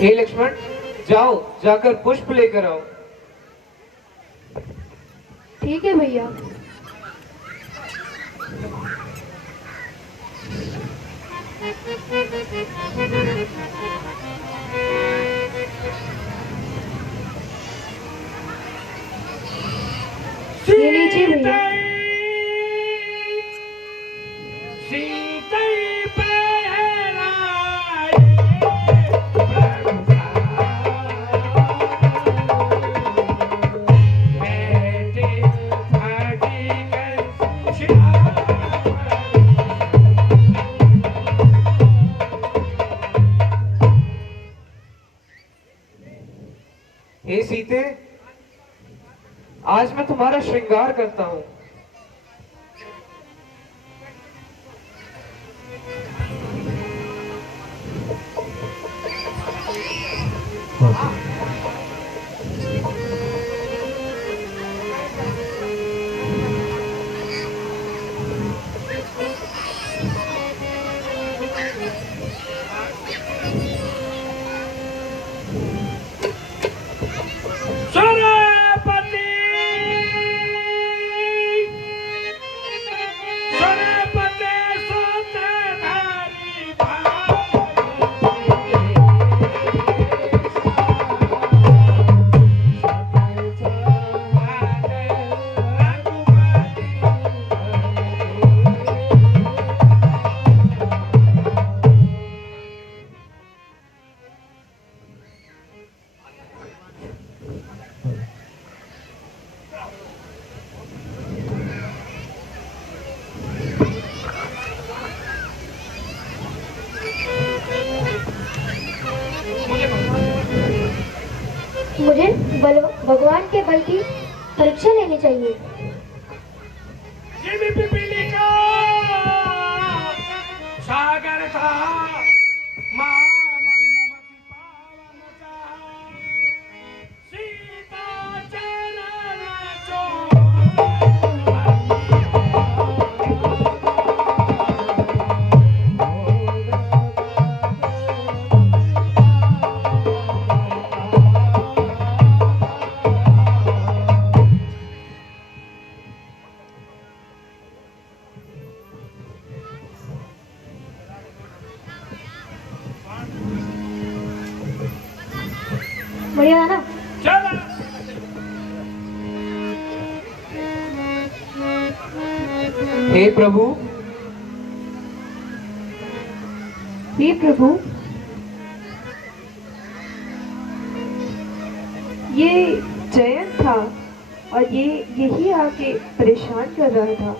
हे लक्ष्मण, जाओ जाकर पुष्प लेकर आओ। ठीक है भैया। ये लीजिए भैया। हे सीते, आज मैं तुम्हारा श्रृंगार करता हूँ। मुझे भगवान के बल की परीक्षा लेनी चाहिए। सागर था बढ़िया ना। हे प्रभु, हे प्रभु, ये जयंत था और ये यही आके परेशान कर रहा था।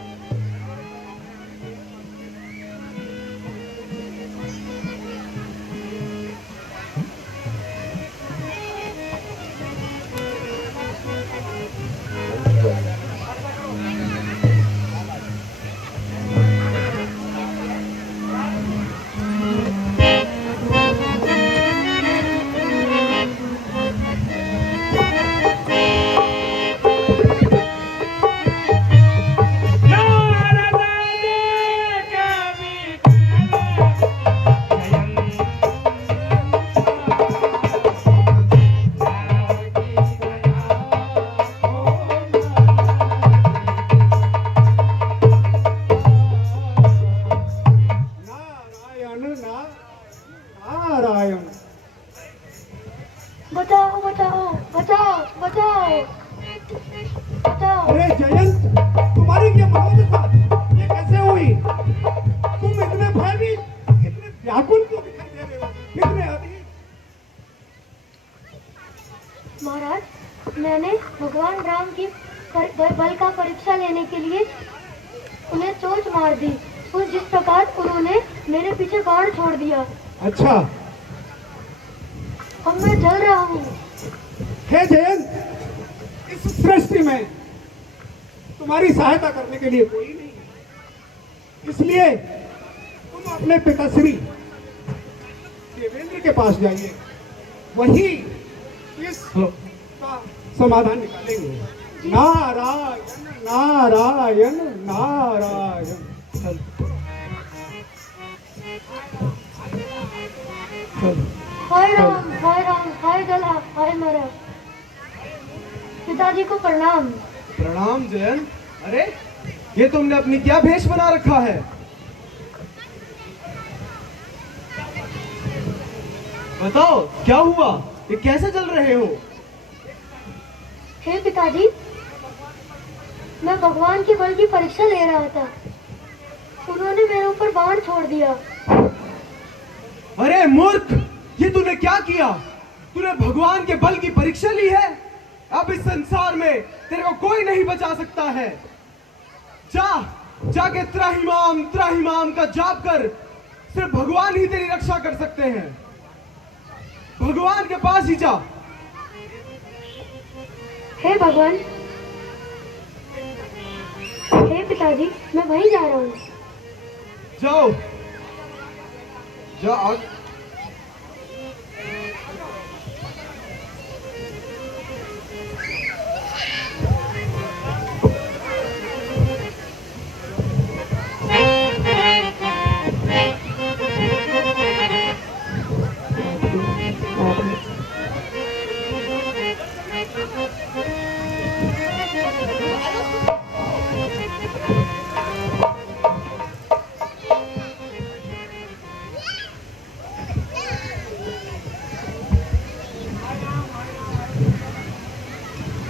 बचाओ बचाओ बचाओ बचाओ बचाओ। अरे जयंत, तुम्हारी क्या मनोदशा ये कैसे हुई? तुम इतने भयभीत, इतने व्याकुल क्यों दिखाई दे रहे हो? कितने अधीर? महाराज, मैंने भगवान राम की बल का परीक्षा लेने के लिए उन्हें चोट मार दी, और जिस प्रकार उन्होंने मेरे पीछे बाण छोड़ दिया। अच्छा। अब मैं जल रहा हूँ। हे जयंत, इस सृष्टि में तुम्हारी सहायता करने के लिए कोई नहीं है, इसलिए तुम अपने पिताश्री देवेंद्र के पास जाइए, वही इस का समाधान निकालेंगे। नारायण नारायण नारायण। चल चल। हाय राम, हाय राम, हाय गला, हाय मरा। पिताजी को प्रणाम। प्रणाम जयन। अरे ये तुमने अपनी क्या भेष बना रखा है? बताओ क्या हुआ? ये कैसे चल रहे हो? हे पिताजी, मैं भगवान के बल की परीक्षा ले रहा था। उन्होंने मेरे ऊपर बाण छोड़ दिया। अरे मूर्ख, ये तूने क्या किया? तूने भगवान के बल की परीक्षा ली है? अब इस संसार में तेरे को कोई नहीं बचा सकता है। जाके त्राहिमाम का जाप कर। सिर्फ भगवान ही तेरी रक्षा कर सकते हैं। भगवान के पास ही जा। हे भगवान, हे पिताजी, मैं वहीं जा रहा हूँ। जाओ जा।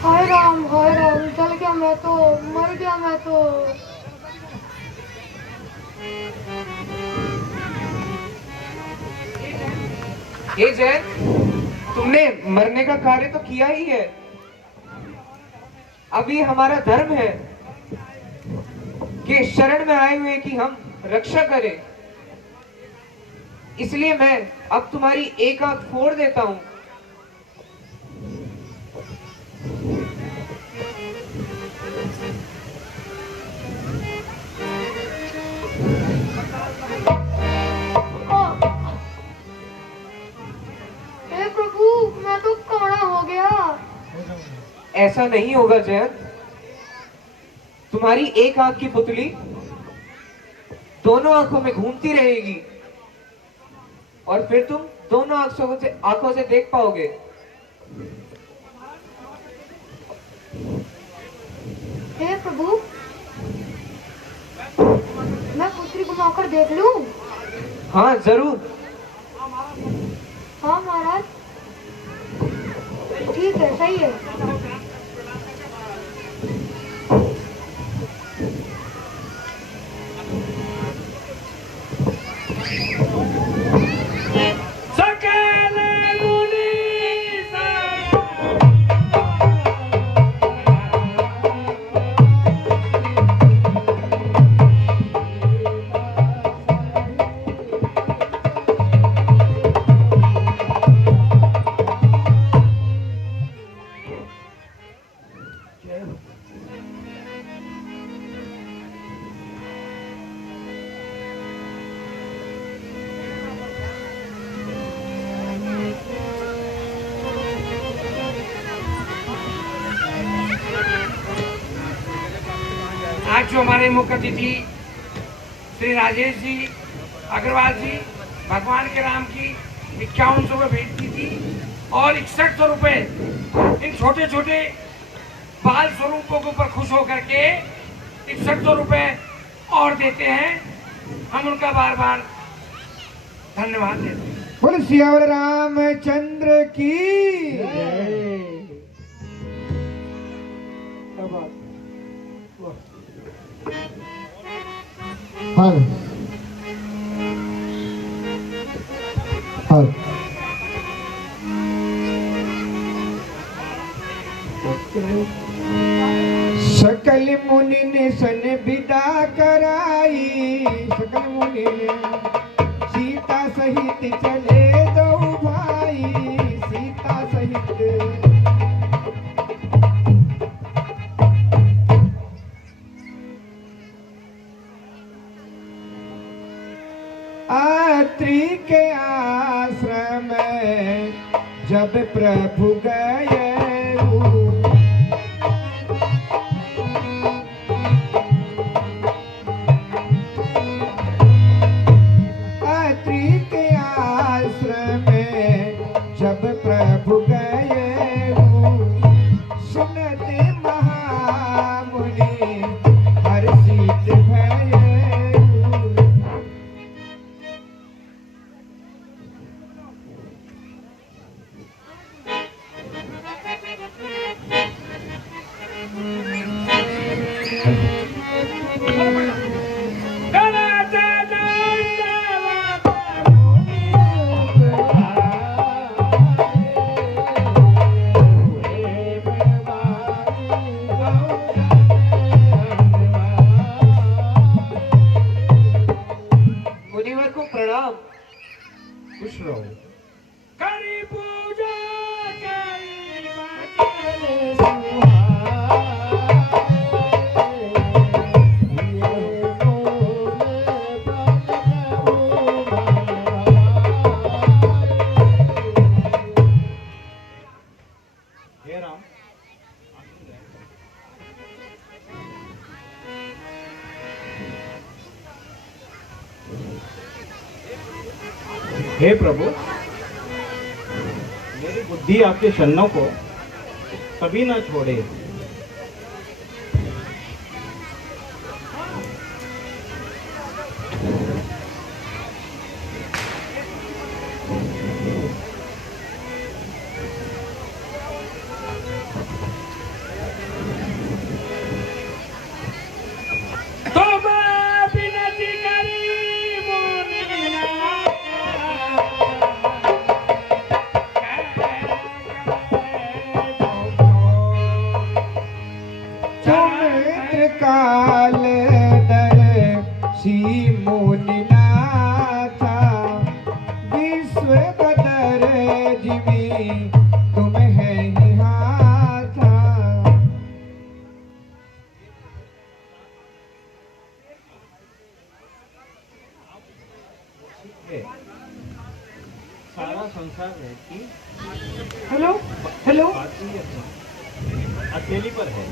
हाय राम, जल गया मैं तो, मर गया मैं तो। ये जैन, तुमने मरने का कार्य तो किया ही है। अब ये हमारा धर्म है कि शरण में आए हुए की हम रक्षा करें। इसलिए मैं अब तुम्हारी एक आंख फोड़ देता हूं। हे प्रभु, मैं तो काना हो गया। ऐसा नहीं होगा जयंत। तुम्हारी एक आंख की पुतली दोनों आंखों में घूमती रहेगी और फिर तुम दोनों आंखों से देख पाओगे। हे प्रभु, मैं पुत्री घुमाकर देख लूं? हाँ जरूर। हाँ महाराज, ठीक है, सही है। आज जो हमारे मुख्य अतिथि श्री राजेश जी अग्रवाल जी भगवान के राम की 5100 रुपये भेंट की थी और 6100 रुपये इन छोटे छोटे बाल स्वरूपों के ऊपर खुश होकर के 6100 रुपये और देते हैं। हम उनका बार बार धन्यवाद देते हैं। बोल सियावर रामचंद्र की हल हल सकल मुनि ने सन विदा कराई, सकल मुनि ने सीता सहित चले दो भाई, सीता सहित आत्री के आश्रम जब प्रभु गए, आत्री के आश्रम मुनिवर को प्रणाम। खुश रहो। करी पूजा करी हे राम, हे प्रभु, मेरी बुद्धि आपके शरणों को कभी न छोड़े। तो बिनती करी काल दर सी मुनिनाथा विश्व बदर जीवी तुम है ही हाथा। सारा संसार रहती हेलो हेलो अकेली पर है।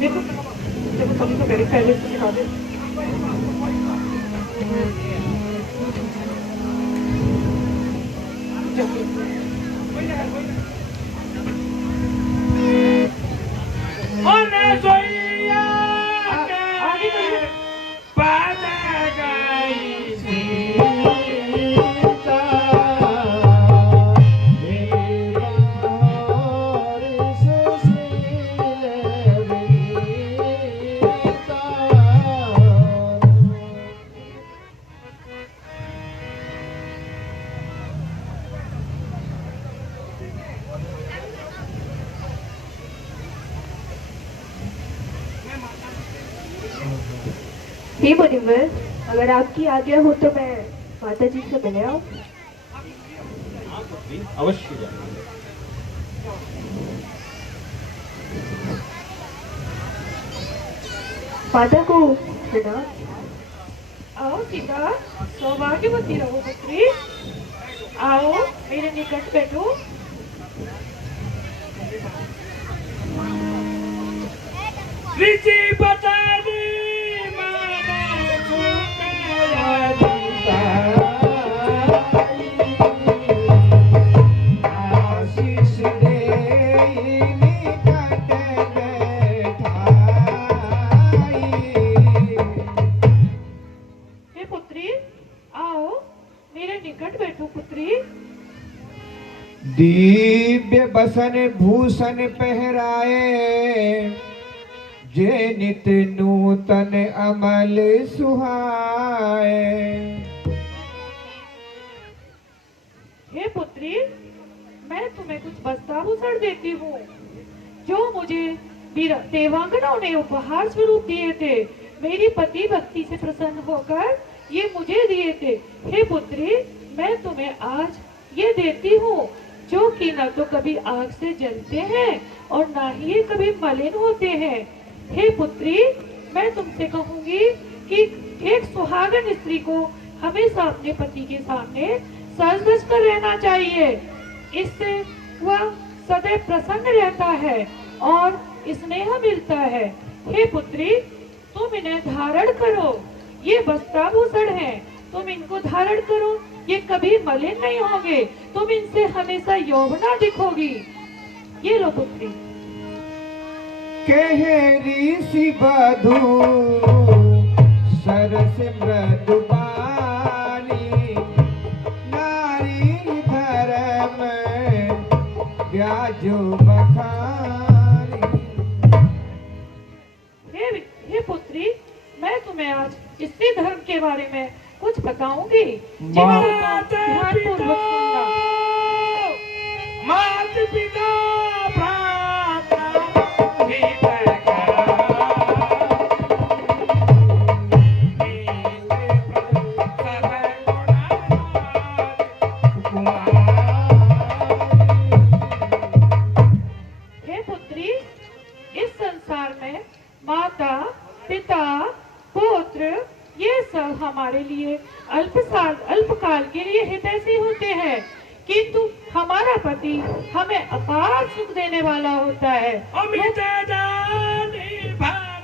देखो देखो तुम तो मेरे पहले से सिखा दे। आगे हे मुनिवर, अगर आपकी आज्ञा हो तो मैं माता जी से मिले आऊं। अवश्य जाएंगे। माता को प्रणाम। आओ सीता, सौभाग्यवती रहो पुत्री। आओ मेरे निकट बैठो। ऋषि बता दी आशीष दे निकट बैठाई। हे पुत्री, आओ मेरे निकट बैठो पुत्री। दिव्य बसन भूषण पहराए, जे नित नूतन अमल सुहाए। हे पुत्री, मैं तुम्हें कुछ वस्त्राभूषण देती हूँ जो मुझे देवांगनाओं ने उपहार स्वरूप दिए थे। मेरी पति भक्ति से प्रसन्न होकर ये मुझे दिए थे। हे पुत्री, मैं तुम्हें आज ये देती हूँ जो कि न तो कभी आग से जलते हैं और ना ही ये कभी मलिन होते हैं। हे पुत्री, मैं तुमसे कहूंगी कि एक सुहागन स्त्री को हमेशा अपने पति के सामने सज धज कर रहना चाहिए। इससे वह सदैव प्रसन्न रहता है और स्नेह मिलता है। हे पुत्री, तुम इन्हें धारण करो। ये वस्त्राभूषण हैं, तुम इनको धारण करो। ये कभी मलिन नहीं होंगे, तुम इनसे हमेशा यौवना दिखोगी। ये लो पुत्री। कहे ऋषि बधू सरस मृदु बानी, नारी धर्म व्याजो बखानी। हे पुत्री, मैं तुम्हें आज स्त्री धर्म के बारे में कुछ बताऊंगी। माता ध्यानपूर्वक सुनना। माता पिता भ्राता हित हे पुत्री, इस संसार में माता, पिता, पुत्र ये सब हमारे लिए अल्पकाल के लिए हितैषी होते हैं, किंतु हमारा पति हमें अपार सुख देने वाला होता है। अमित जानी भारत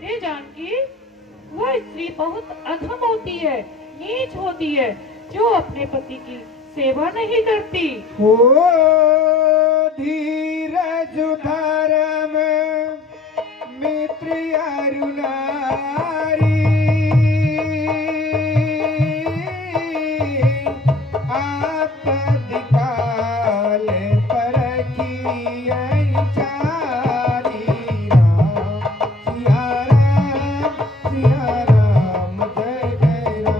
हे जानकी, वह स्त्री बहुत अधम होती है, नीच होती है, जो अपने पति की सेवा नहीं करती। हो धीरज धर्म मित्र अरुणारी आपद काल परखिय चारी सिया राम जय जय राम।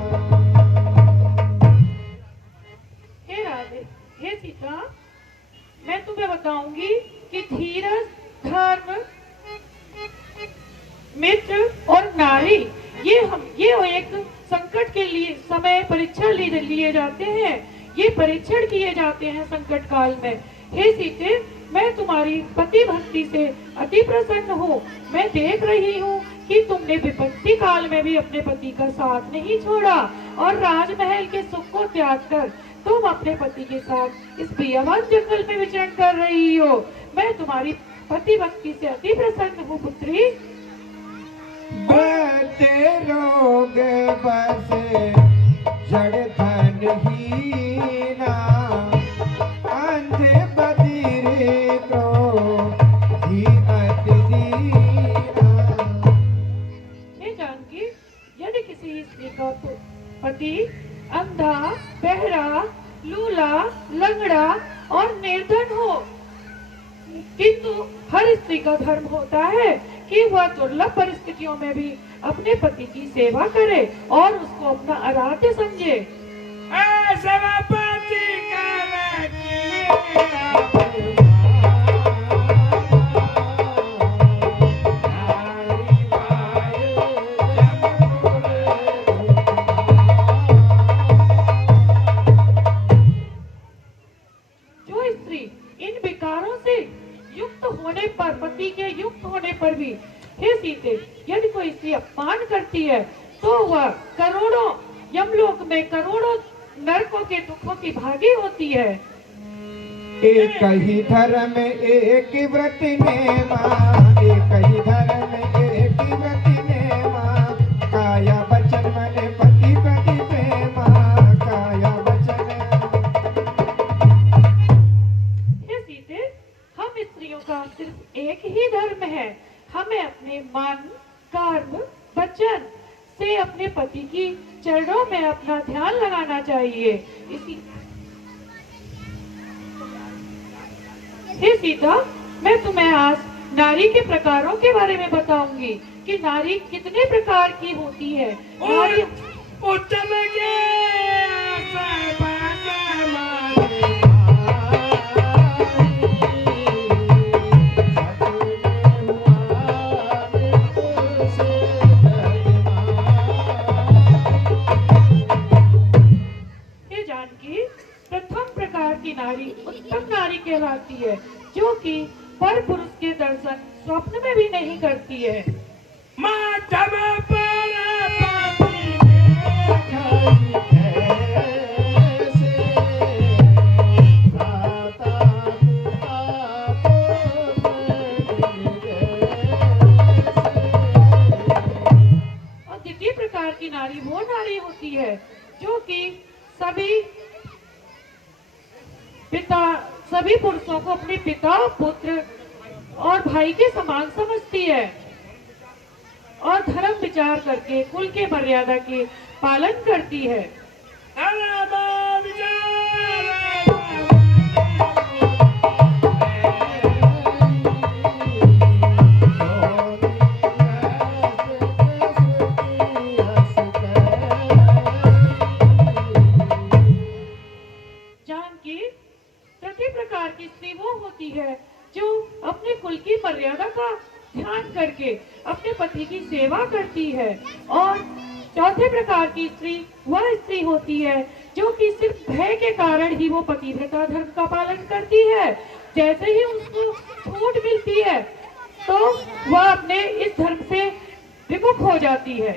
हे राधे, हे सीता, मैं तुम्हें बताऊंगी कि धीरज, धर्म, मित्र और नारी ये एक संकट के लिए समय परीक्षा लिए जाते हैं। ये परीक्षण किए जाते हैं संकट काल में। हे सीते, मैं तुम्हारी पति भक्ति से अति प्रसन्न हूँ। मैं देख रही हूँ कि तुमने विपत्ति काल में भी अपने पति का साथ नहीं छोड़ा और राजमहल के सुख को त्याग कर तुम अपने पति के साथ इस पियावान जंगल में विचरण कर रही हो। मैं तुम्हारी पति भक्ति से अति प्रसन्न हूँ पुत्री। बढ़ते रोग बस जड़ धन हीना अंध बधिर को ही अति दीना। हे जानकी, यदि किसी स्त्री का पति अंधा, बहरा, लूला, लंगड़ा और निर्धन हो, किंतु हर स्त्री का धर्म होता है कि वह दुर्लभ परिस्थितियों में भी अपने पति की सेवा करे और उसको अपना आराध्य समझे। सभापति जो स्त्री इन विकारों से युक्त होने पर, पति के युक्त होने पर भी, हे सीते, यदि कोई स्त्री अपमान करती है तो वह करोड़ों यमलोक में करोड़ों नरकों के दुखों की भागी होती है। एक ही धर्म एक व्रत नेमा, एक ही धर्म एक व्रत नेमा, काया बचन मन पति पति प्रेमा, काया बचन। हे सीते, हम स्त्रियों का सिर्फ एक ही धर्म है। हमें अपने मन, कर्म, वचन से अपने पति की चरणों में अपना ध्यान लगाना चाहिए। हे सीता, मैं तुम्हें आज नारी के प्रकारों के बारे में बताऊंगी कि नारी कितने प्रकार की होती है। नारी उत्तम के जानकी, प्रथम प्रकार की नारी उत्तम नारी कहलाती है, जो कि पर पुरुष के दर्शन स्वप्न में भी नहीं करती है। माधव और द्वितीय प्रकार की नारी वो नारी होती है जो कि सभी पुरुषों को अपने पिता, पुत्र और भाई के समान समझती है। और धर्म विचार करके कुल के मर्यादा के पालन करती है। जानकी प्रति प्रकार की स्त्री वो होती है जो अपने कुल की मर्यादा का ध्यान करके अपने पति की सेवा करती है, और चौथे प्रकार की स्त्री वह स्त्री होती है जो कि सिर्फ भय के कारण ही वो पतिव्रता धर्म का पालन करती है। जैसे ही उसको छूट मिलती है तो वह अपने इस धर्म से विमुख हो जाती है।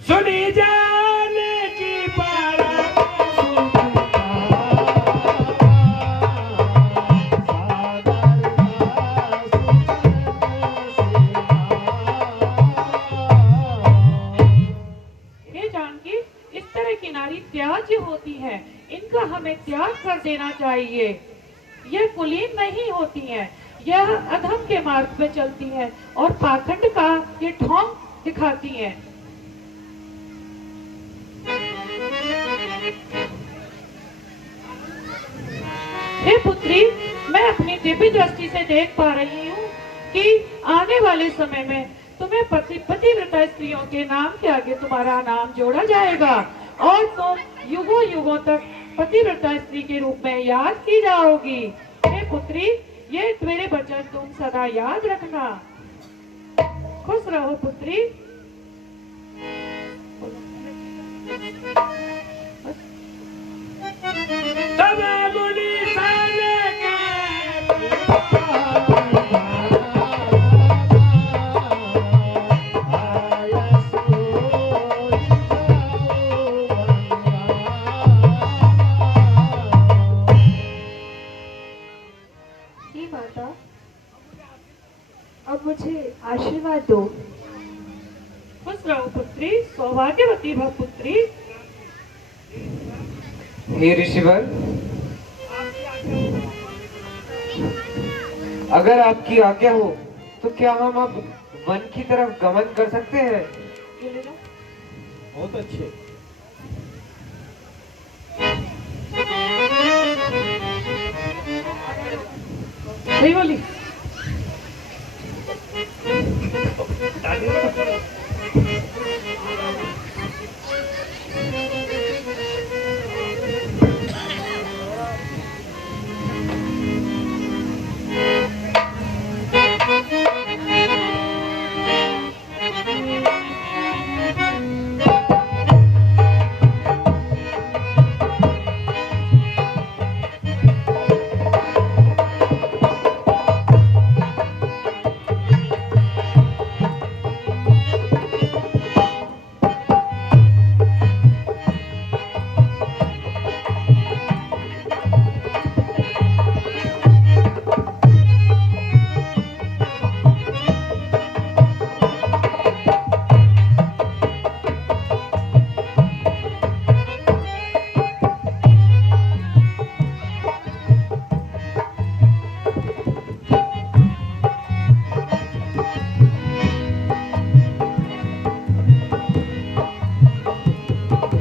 सुनी जाने की पारा नारी त्याज्य होती है, इनका हमें त्याग कर देना चाहिए। यह कुलीन नहीं होती हैं, यह अधम के मार्ग में चलती हैं और पाखंड का ये ढोंग दिखाती हैं। हे पुत्री, मैं अपनी दिव्य दृष्टि से देख पा रही हूँ कि आने वाले समय में तुम्हें पतिव्रता स्त्रियों के नाम के आगे तुम्हारा नाम जोड़ा जाएगा और तुम युगों युगों तक पतिव्रता स्त्री के रूप में याद की जाओगी। हे पुत्री, ये मेरे वचन तुम सदा याद रखना। खुश रहो पुत्री। माता, अब मुझे आशीर्वाद दो। खुश रहो पुत्री, सौभाग्यवती भव पुत्री। हे ऋषिवर, अगर आपकी आज्ञा हो तो क्या हम अब वन की तरफ गमन कर सकते हैं? बहुत अच्छे। सही बोली।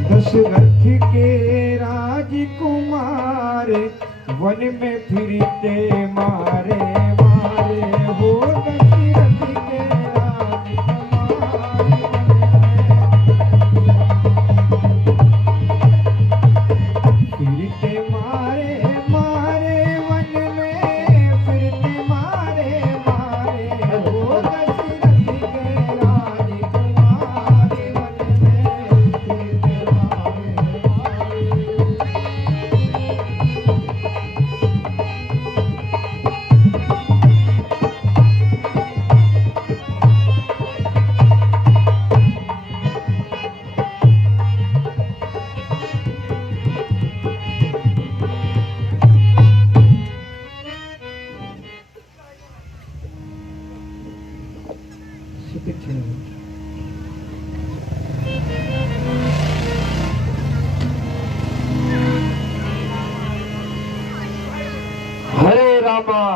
दशरथ के राजकुमार वन में फिरते मारे मारे हो। दशरथ के राजकुमार फिरते मारे मारे वन में फिरते मारे मारे हो। दशरथ के राजकुमार वन में फिरते मारे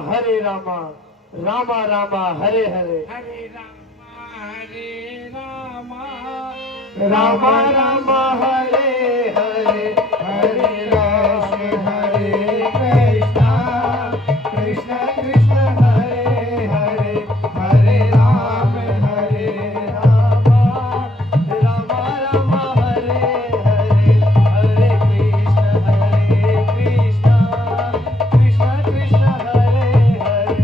हरे रामा रामा रामा हरे हरे। हरे रामा हरे रामा रामा रामा हरे हरे हरे राम हरे कृष्णा कृष्ण कृष्ण हरे हरे हरे राम रामा रामा हरे हरे हरे कृष्ण कृष्ण कृष्ण हरे हरे।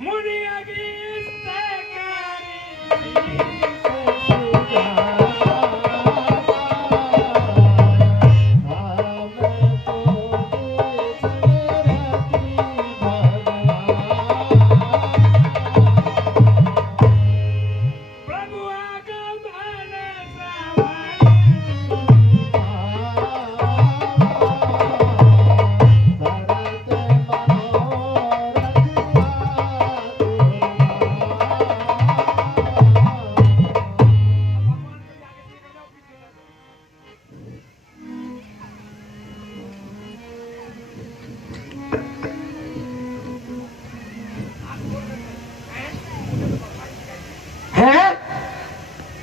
मुनि अगीस्त प्रभु आगमन हैं?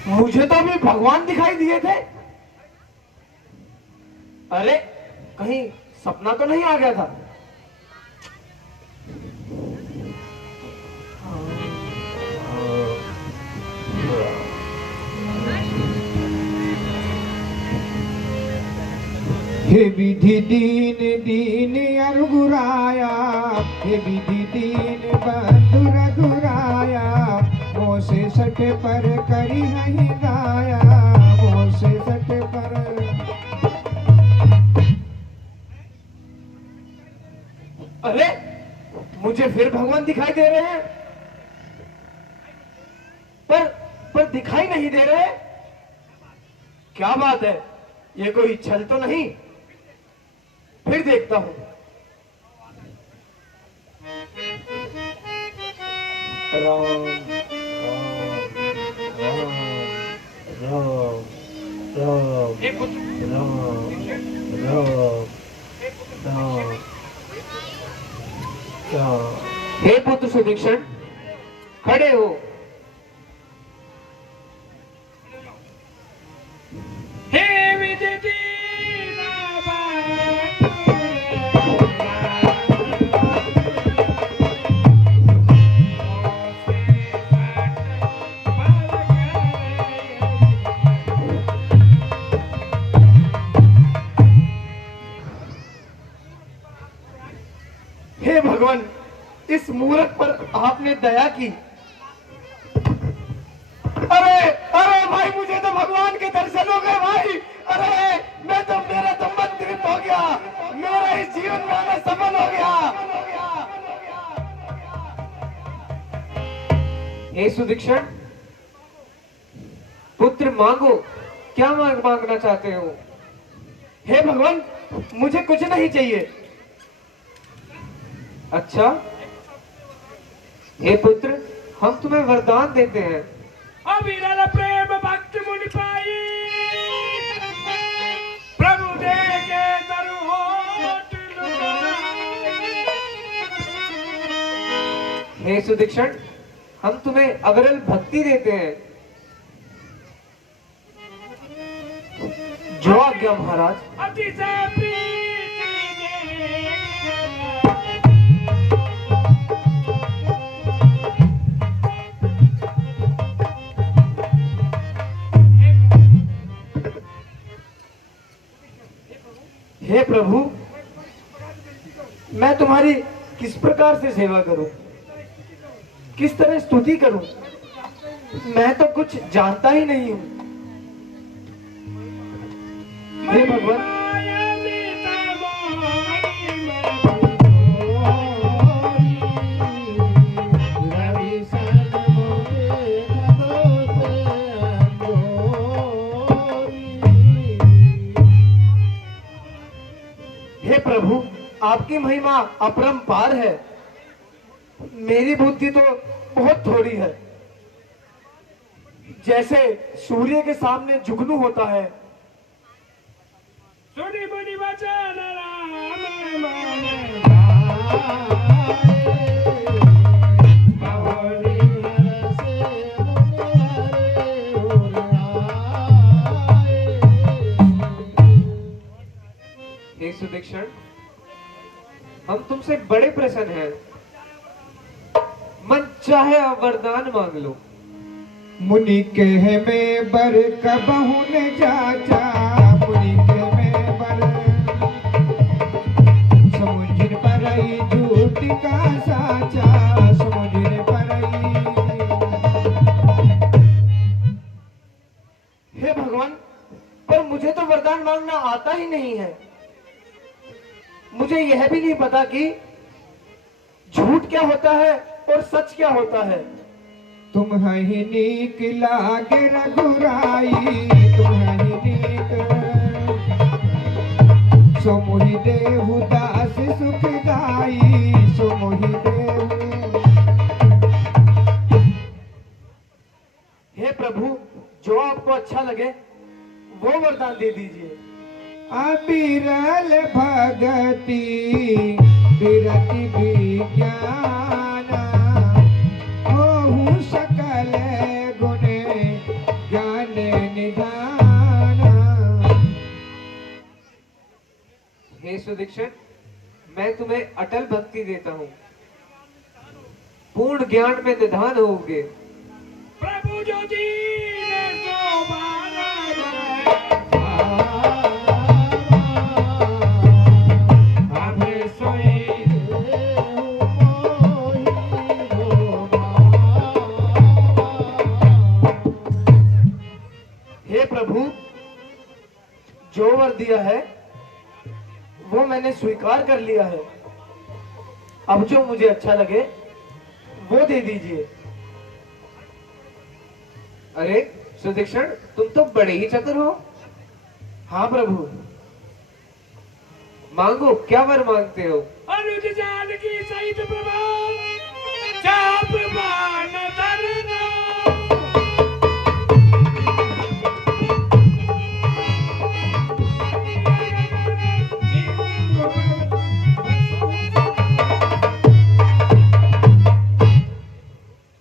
मुझे तो अभी भगवान दिखाई दिए थे। अरे कहीं सपना तो नहीं आ गया था? हे विधि दीन दीन अरगुराया, हे विधि दीन बंधु रघुराया, मोसे सट पर करी नहीं गाया, मोसे सट पर। अरे मुझे फिर भगवान दिखाई दे रहे हैं, पर दिखाई नहीं दे रहे। क्या बात है, ये कोई छल तो नहीं? फिर देखता हूं। राम राम राम राम हे पुत्र राम राम राम राम। हे पुत्र सुदीक्षण, खड़े हो। हे विधि हे भगवान, इस मूर्ख पर आपने दया की। अरे अरे भाई, मुझे तो भगवान के दर्शन हो गए भाई। अरे मेरा तो मन तृप्त हो गया, मेरा इस जीवन में आना सफल हो गया। हे सुदीक्षण, पुत्र मांगो, क्या मांगना चाहते हो? हे भगवान, मुझे कुछ नहीं चाहिए। अच्छा, हे पुत्र, हम तुम्हें वरदान देते हैं। अविरल प्रेम भक्त मुनि पाई, प्रभु देखे तरु होठ लुभाई। हे सुदीक्षण, हम तुम्हें अविरल भक्ति देते हैं। जो आज्ञा महाराज। अतिशय प्रीति देखे। हे प्रभु, मैं तुम्हारी किस प्रकार से सेवा करूं, किस तरह स्तुति करूं? मैं तो कुछ जानता ही नहीं हूं। हे भगवान, हे प्रभु, आपकी महिमा अपरंपार है। मेरी बुद्धि तो बहुत थोड़ी है। जैसे सूर्य के सामने जुगनू होता है। सुनि मुनि वचन राम मन। हम तुमसे बड़े प्रसन्न हैं। मन चाहे अब वरदान मांग लो। मुनि के में बर कबहु न जाचा, मुनि के में बर समुझ परई झूठ का साचा, समुझ परई। हे भगवान, पर मुझे तो वरदान मांगना आता ही नहीं है। मुझे यह भी नहीं पता कि झूठ क्या होता है और सच क्या होता है। तुम ही नीक लागे रघुराई, तुम ही नीक सो मोहि देहु दास सुखदाई, सो मोहि देहु। हे प्रभु, जो आपको अच्छा लगे वो वरदान दे दीजिए। अबिरल भगति बिरति विज्ञान, ओहु सकल गुण ज्ञान निधान। हे सुदीक्षण, मैं तुम्हें अटल भक्ति देता हूँ, पूर्ण ज्ञान में निधान होगे। प्रभु जो दीन सो माना हमें सोई। हे प्रभु, जो वर दिया है वो मैंने स्वीकार कर लिया है। अब जो मुझे अच्छा लगे वो दे दीजिए। अरे सुदीक्षण, तुम तो बड़े ही चतुर हो। हाँ प्रभु, मांगो, क्या वर मांगते हो? अनुज जानकी सहित प्रभु चाप मान धरना।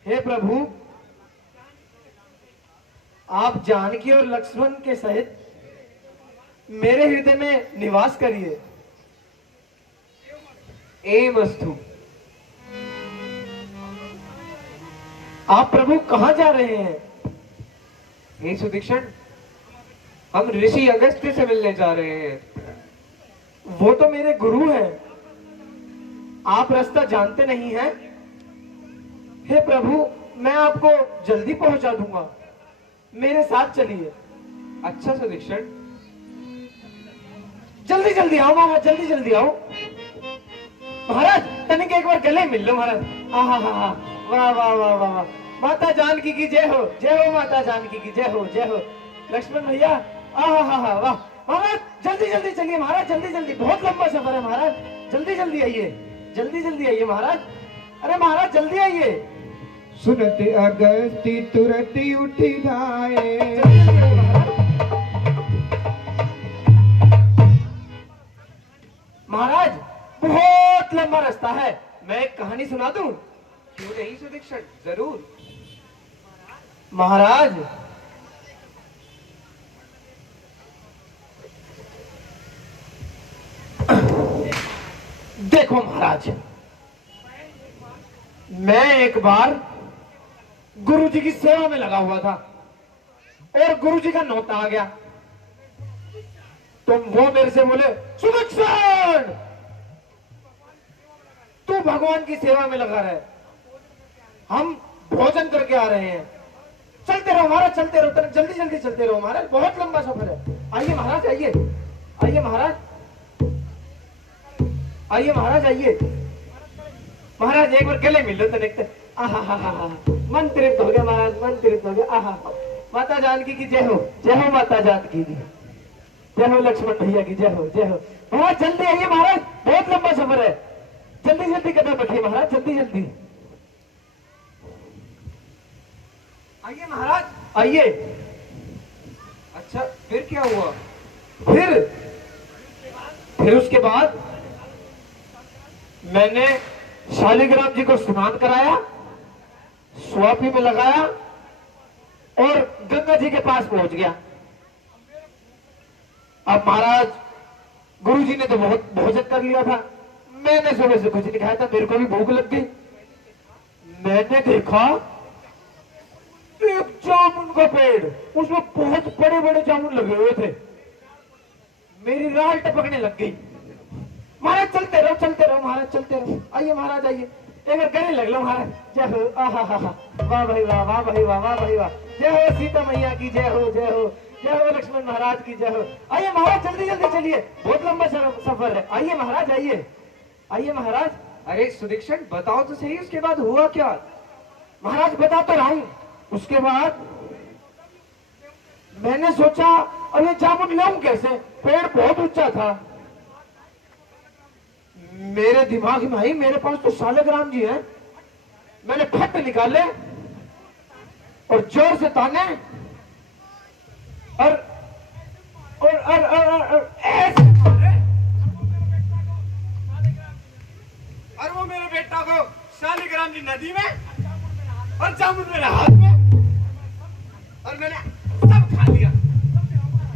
हे प्रभु, आप जानकी और लक्ष्मण के सहित मेरे हृदय में निवास करिए। एवमस्तु। आप प्रभु कहाँ जा रहे हैं? हे सुदीक्षण, हम ऋषि अगस्त्य से मिलने जा रहे हैं। वो तो मेरे गुरु हैं। आप रास्ता जानते नहीं हैं? हे प्रभु, मैं आपको जल्दी पहुंचा दूंगा, मेरे साथ चलिए। अच्छा सुदीक्षण, जल्दी जल्दी आओ महाराज, जल्दी जल्दी आओ। महाराज तनिक एक बार गले मिल लो महाराज। आहा हा हा, वाह वाह वाह वाह वाह। माता जानकी की जय हो, जय हो माता जानकी की जय हो, जय हो। लक्ष्मण भैया, आहा हा हा, वाह। महाराज जल्दी जल्दी चलिए महाराज, जल्दी जल्दी, बहुत लंबा सफर है महाराज, जल्दी जल्दी आइए, जल्दी जल्दी आइए महाराज। अरे महाराज जल्दी आइए। सुनते अगस्ती तुरंत उठी धाए, महाराज बहुत लंबा रास्ता है, मैं एक कहानी सुना दूं? क्यों नहीं सुदीक्षण, जरूर। महाराज देखो महाराज, मैं एक बार गुरुजी की सेवा में लगा हुआ था और गुरुजी का नौता आ गया। तो वो मेरे से बोले, सुदीक्षण तू भगवान की सेवा में लगा रहे, हम भोजन करके आ रहे हैं, चलते रहो महाराज, चलते रहो, जल्दी जल्दी चलते रहो महाराज, बहुत लंबा सफर है। आइए महाराज, आइए आइए महाराज, आइए महाराज, आइए महाराज, एक बार गले मिल लो तो देखते। आहा हा हा हा, मन तृप्त हो गया महाराज, मन तृप्त हो गया। आहा, माता जानकी की जय हो, जय हो माता जानकी की जय हो, लक्ष्मण भैया की जय हो, जय हो। महाराज जल्दी आइए महाराज, बहुत लंबा सफर है, जल्दी जल्दी कदम रखिए महाराज, जल्दी जल्दी आइए महाराज, आइए। अच्छा फिर क्या हुआ? फिर उसके बाद मैंने शालिग्राम जी को स्नान कराया, स्वापी में लगाया और गंगा जी के पास पहुंच गया। अब महाराज गुरुजी ने तो बहुत भोजन कर लिया था, मैंने सुबह से कुछ नहीं खाया था, मेरे को भी भूख लग गई। मैंने देखा एक जामुन का पेड़, उसमें बहुत बड़े बड़े जामुन लगे हुए थे। मेरी राल टपकने लग गई। महाराज चलते रहो महाराज चलते रहो। आइए महाराज आइए, एक बार गले लग लो महाराज। जय हो, आहा हा हा, वाह भाई वाह, वाह भाई वाह, वाह भाई वाह। जय हो सीता मैया की जय हो, जय हो, जय हो लक्ष्मण महाराज की जय हो। आइए महाराज जल्दी जल्दी चलिए, बहुत लंबा सफर है। आइए महाराज आइए, आइए महाराज। अरे सुदीक्षण बताओ तो सही, उसके बाद हुआ क्या? महाराज बता तो रहा हूं। उसके बाद मैंने सोचा अब ये जामुन लाऊं कैसे, पेड़ बहुत ऊंचा था। मेरे दिमाग में आई मेरे पास तो शालिग्राम जी हैं। मैंने फट निकाले और जोर से ताने और ऐसे मारे। और वो मेरे बेटा को शालिग्राम जी नदी में और जामुन मेरे हाथ में, और मैंने सब खा लिया।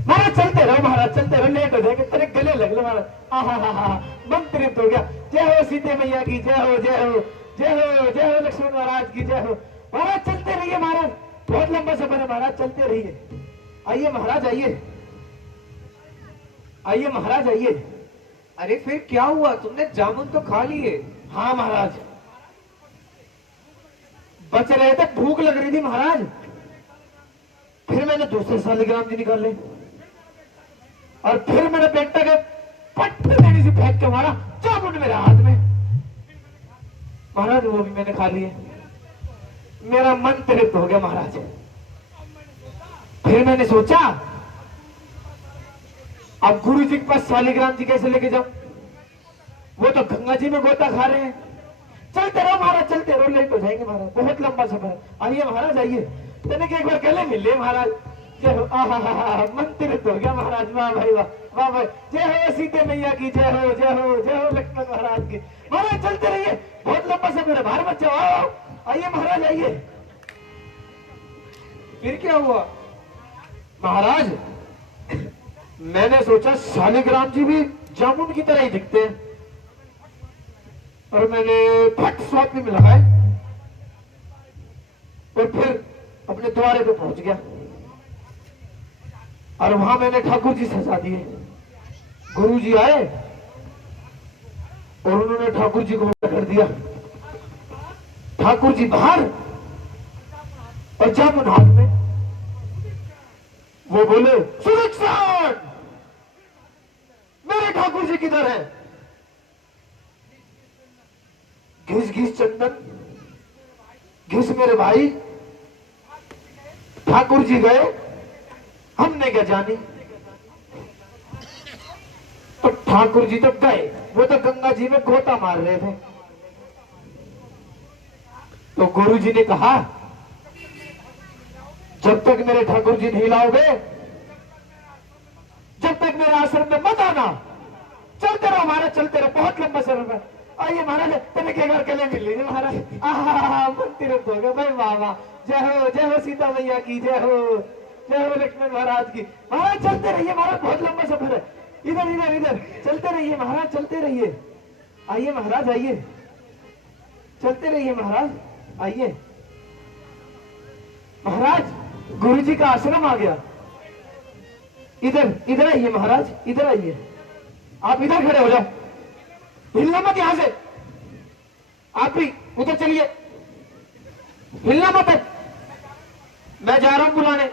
महाराज चलते रहो महाराज चलते रहो, लेट हो जाएंगे, तेरे गले लग लो महाराज। आहा हा हा, मन तृप्त हो गया। जय हो सीते मैया की जय हो, जय हो, जय हो, जय हो लक्ष्मण महाराज की जय हो। महाराज चलते रहिए महाराज, बहुत लंबा सफर है महाराज, चलते रहिए। आइए महाराज आइए, आइए महाराज आइए। अरे फिर क्या हुआ, तुमने जामुन तो खा लिए? हाँ महाराज, बच रहे थे, भूख लग रही थी महाराज। फिर मैंने दूसरे शालिग्राम जी निकाले और फिर मैंने बेटा के पट देने से फेंक के मारा जामुन मेरे हाथ में। महाराज वो भी मैंने खा लिए। मेरा मन तृप्त हो गया महाराज। फिर मैंने सोचा अब गुरु जी के पास शालिग्राम जी कैसे लेके जाऊं, वो तो गंगा जी में गोता खा रहे हैं। चलते रहो महाराज चलते रहो, लेट हो जाएंगे महाराज, बहुत लंबा सफर है। आइए महाराज आइए, तने के एक बार गले मिल ले महाराज। जय हो, आहा हा हा, मन तृप्त हो गया महाराज। वाह भाई वाह, वाह भाई। जय हो सीते मैया की जय हो, जय हो, जय हो लक्ष्मण महाराज की। महाराज चलते रहिए, बहुत लंबा सफर है, बाहर मत जाओ। आओ आइए महाराज आइए। फिर क्या हुआ? महाराज मैंने सोचा शालिग्राम जी भी जामुन की तरह ही दिखते हैं, और मैंने फट स्वाद में लगाए और फिर अपने द्वारे पे पहुंच गया। और वहां मैंने ठाकुर जी सजा दिए। गुरु जी आए और उन्होंने ठाकुर जी को कर दिया। ठाकुर जी बाहर और जामुन हाथ में। वो बोले सुदीक्षण मेरे ठाकुर जी किधर है? घिस घिस चंदन, घिस मेरे भाई। ठाकुर जी गए, हमने क्या जानी। तो ठाकुर जी तो गए, वो तो गंगा जी में गोता मार रहे थे। तो गुरु जी ने कहा जब तक मेरे ठाकुर जी नहीं लाओगे, जब तक मेरे आश्रम में मत आना। चलते रहो महाराज चलते रहो, बहुत लंबा सफर है। आइए महाराज, तेरे के घर गले मिल लीजिए महाराज। आहा मन तृप्त हो गया भाई, वाह वाह। जय हो सीता मैया की जय हो, जय हो लक्ष्मण महाराज की। महाराज चलते रहिए महाराज, बहुत लंबा सफर है। इधर इधर इधर चलते रहिए महाराज, चलते रहिए। आइए महाराज आइए, चलते रहिए महाराज आइए। महाराज गुरु जी का आश्रम आ गया। इधर इधर आइए महाराज, इधर आइए। आप इधर खड़े हो जाओ, हिलना मत यहां से। आप भी उधर चलिए, हिलना मत। मैं जा रहा हूं बुलाने,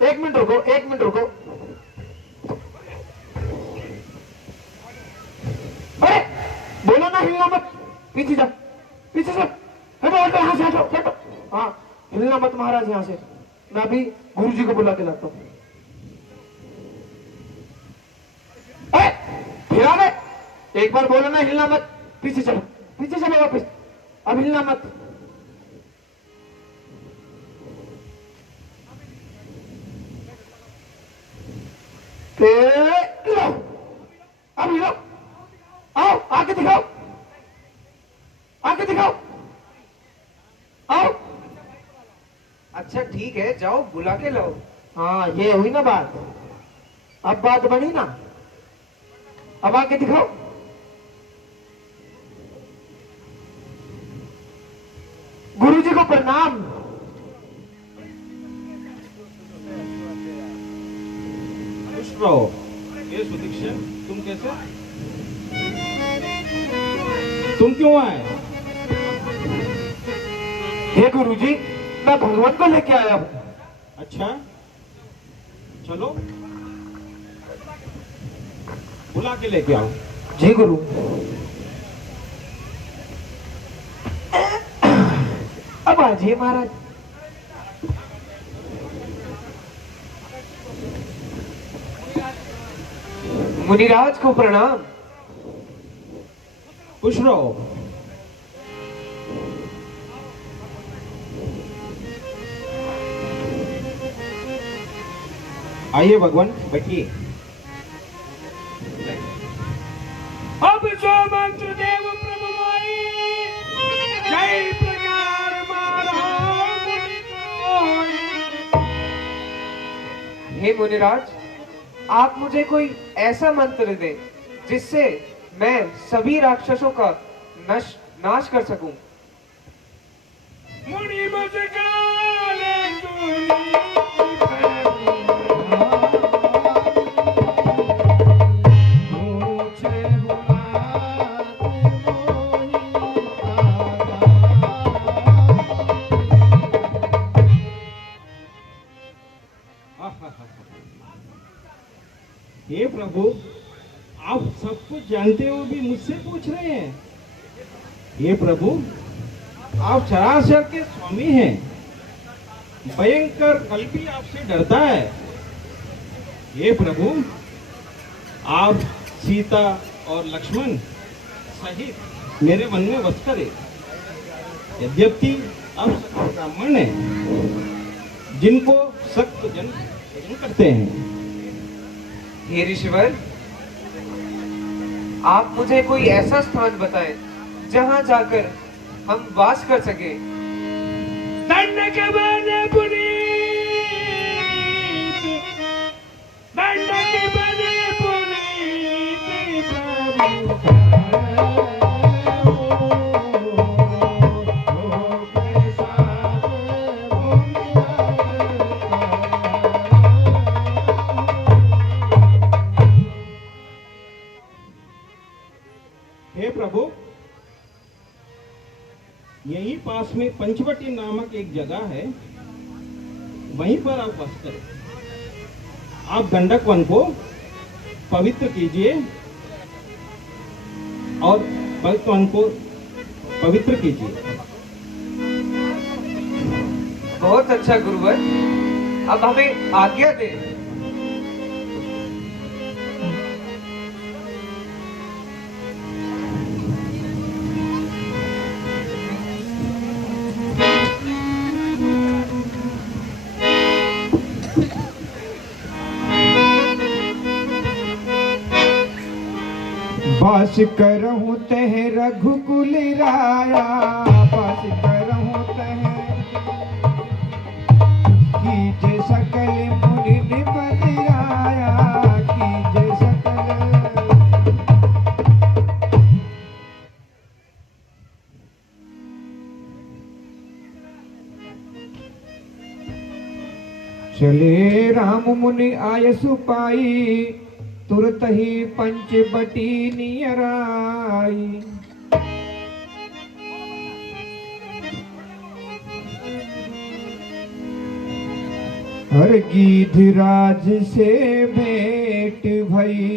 1 मिनट रुको, 1 मिनट रुको। अरे बोलो ना हिलना मत, पीछे जाओ, पीछे जाओ। हटो हटो, यहां से हटो हटो। हाँ हिलना मत महाराज यहां से। मैं अभी गुरु जी को बुला के लाता हूं। फिर आ गए, एक बार बोलो ना हिलना मत। पीछे चलो, पीछे चलो वापस, अब हिलना मत। लो, अब हिलो, आओ आके दिखाओ, आके दिखाओ, आओ। अच्छा ठीक है, जाओ बुला के लाओ। हाँ ये हुई ना बात, अब बात बनी ना। अब आके दिखाओ। गुरुजी को प्रणाम। खुश रहो। ये सुदीक्षण, तुम कैसे? तुम क्यों आए? हे गुरुजी, मैं भगवान को लेके आया हूँ। अच्छा, चलो बुला के लेके आओ। जी गुरु। अब आजिए महाराज। मुनिराज को प्रणाम। खुश रहो। आइए भगवान, बैठिए। अब जो मंत्र देव प्रभु माई, जय प्रकार मारा मुनि कोई। हे मुनिराज, आप मुझे कोई ऐसा मंत्र दें जिससे मैं सभी राक्षसों का नाश कर सकूं। मुनि मुझकाले सुनी हे प्रभु, आप सब कुछ जानते हो भी मुझसे पूछ रहे हैं। हे प्रभु, आप चराचर के स्वामी हैं। भयंकर कल भी आपसे डरता है। हे प्रभु, आप सीता और लक्ष्मण सहित मेरे मन में बस करे। यद्यपि आप सक्त ब्राह्मण हैं, जिनको सक्त जन करते हैं। हे ऋषिवर, आप मुझे कोई ऐसा स्थान बताएं जहां जाकर हम वास कर सके। दंड के बने पुनीत, दंड के बने पुनीत प्रभु। हे प्रभु, यहीं पास में पंचवटी नामक एक जगह है, वहीं पर आप बस करें। आप गंडक वन को पवित्र कीजिए और पवित्र वन को पवित्र कीजिए। बहुत अच्छा गुरुवर, अब हमें आज्ञा दें। बस करहूँ तह रघुकुल राया, बस करहूँ तह कीजे सकल मुनि निपत राया, कीजे सकल। चले राम मुनि आय सुपाई, तुरत ही पंचवटी नियर आई। हर गिधराज से भेंट भई,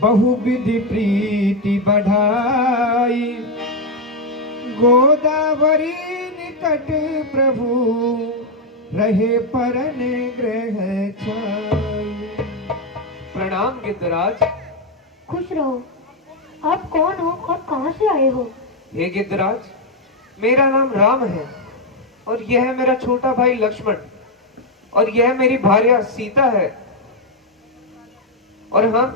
बहुविधि प्रीति बढ़ाई। गोदावरी निकट प्रभु, रहे परन ग्रह छाई। प्रणाम गिद्धराज। खुश रहो। आप कौन हो और कहाँ से आए हो? हे गिद्धराज, मेरा नाम राम है और यह है मेरा छोटा भाई लक्ष्मण और यह मेरी भार्या सीता है और हम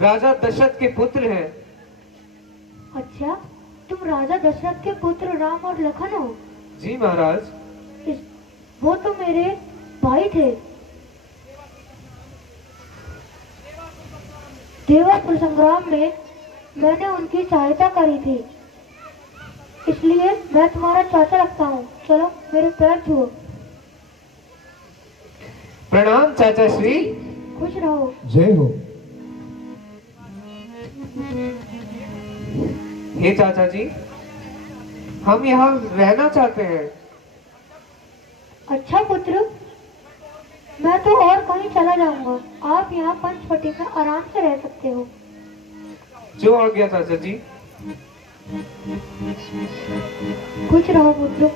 राजा दशरथ के पुत्र हैं। अच्छा, तुम राजा दशरथ के पुत्र राम और लखन हो? जी महाराज। वो तो मेरे भाई थे। देवासुर संग्राम में मैंने उनकी सहायता करी थी। इसलिए मैं तुम्हारा चाचा लगता हूँ। चलो मेरे पैर छुओ। प्रणाम चाचा श्री। खुश रहो। जय हो। हे चाचा जी, हम यहाँ रहना चाहते हैं। अच्छा पुत्र, मैं तो और कहीं चला जाऊंगा। आप यहाँ पंचवटी में आराम से रह सकते हो। जो आ गया चाचा जी। खुश रहो पुत्र।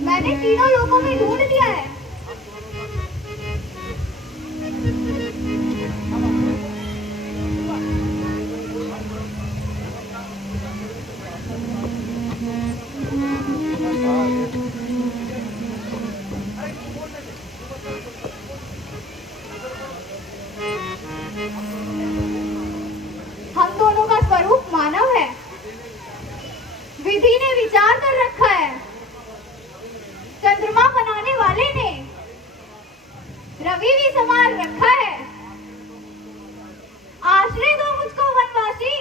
मैंने तीनों लोगों में ढूंढ लिया है। हम दोनों का स्वरूप मानव है। विधि ने विचार कर रखा है। चंद्रमा बनाने वाले ने रवि भी संभाल रखा है। आश्रय दो मुझको वनवासी।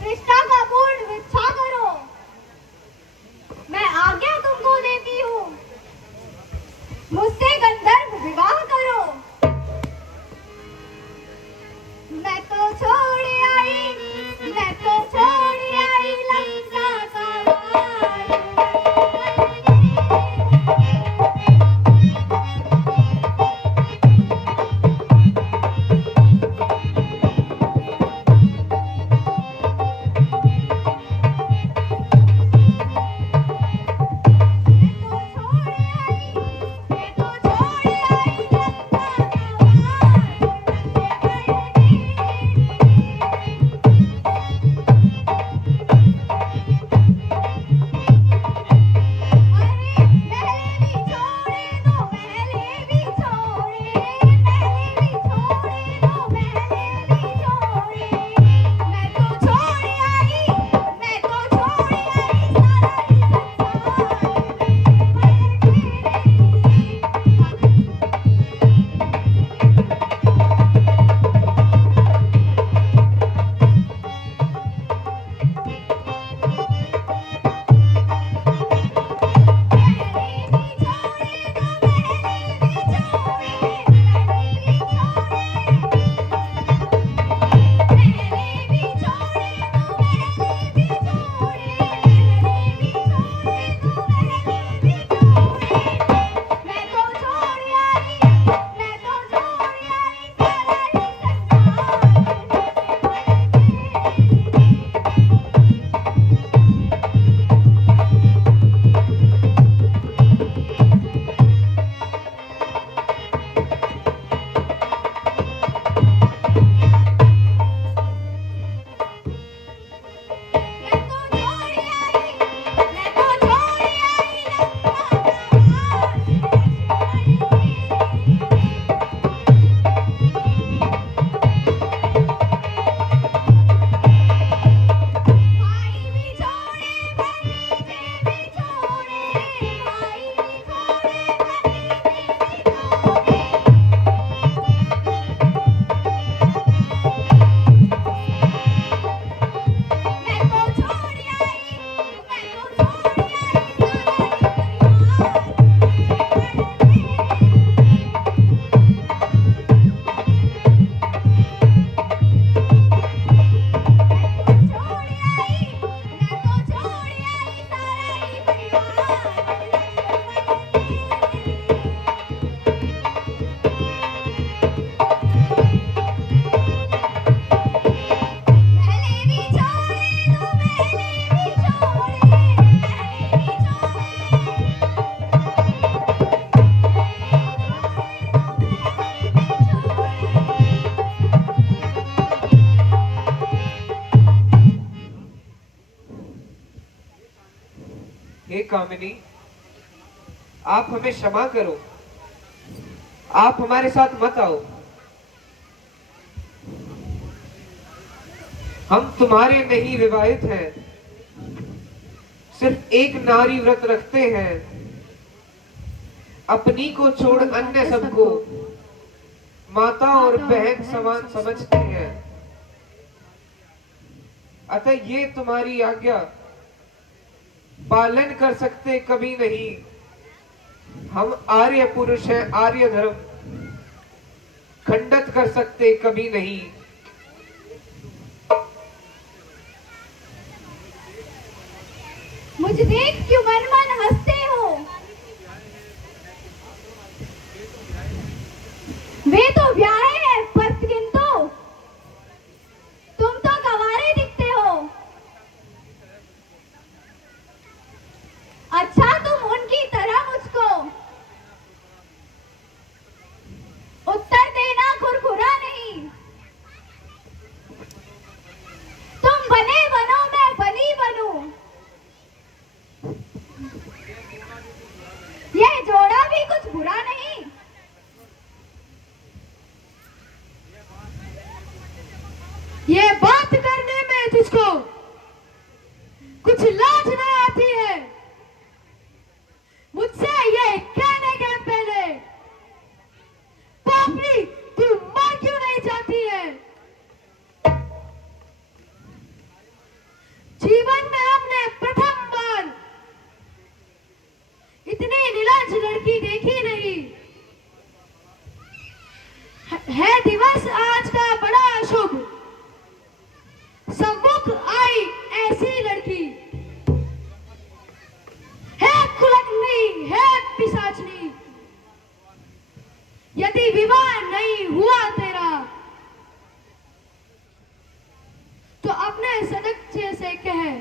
सृष्टा का पूर्ण विच्छा करो। मैं आज्ञा तुमको देती हूँ। मुझसे गंधर्व विवाह करो। मैं तो छोड़ आई लंका का कामिनी, आप हमें क्षमा करो, आप हमारे साथ मत आओ। हम तुम्हारे नहीं विवाहित हैं, सिर्फ एक नारी व्रत रखते हैं, अपनी को छोड़ अन्य सबको माता और बहन समान समझते हैं। अतः ये तुम्हारी आज्ञा पालन कर सकते कभी नहीं। हम आर्य पुरुष हैं, आर्य धर्म खंडित कर सकते कभी नहीं। मुझे देख क्यों मन मन हंसते हो? वे तो ब्याहे हैं, पर किंतु तुम तो गंवारे दिखते हो। अच्छा, तुम उनकी तरह मुझको उत्तर देना खुरखुरा नहीं। तुम बने बनो, मैं बनी बनूं। यह जोड़ा भी कुछ बुरा नहीं। ये बात करने में तुझको कुछ लाज न आती है? मुझसे ये कहने के पहले पापड़ी तू मर क्यों नहीं जाती है? जीवन में हमने प्रथम बार इतनी नीलाज लड़की देखी नहीं है। दिवस आज का बड़ा शुभ, सम्मुख आई ऐसी लड़की है, कुलग्नी है, पिशाचनी। यदि विवाह नहीं हुआ तेरा तो अपने सदस्य से कहे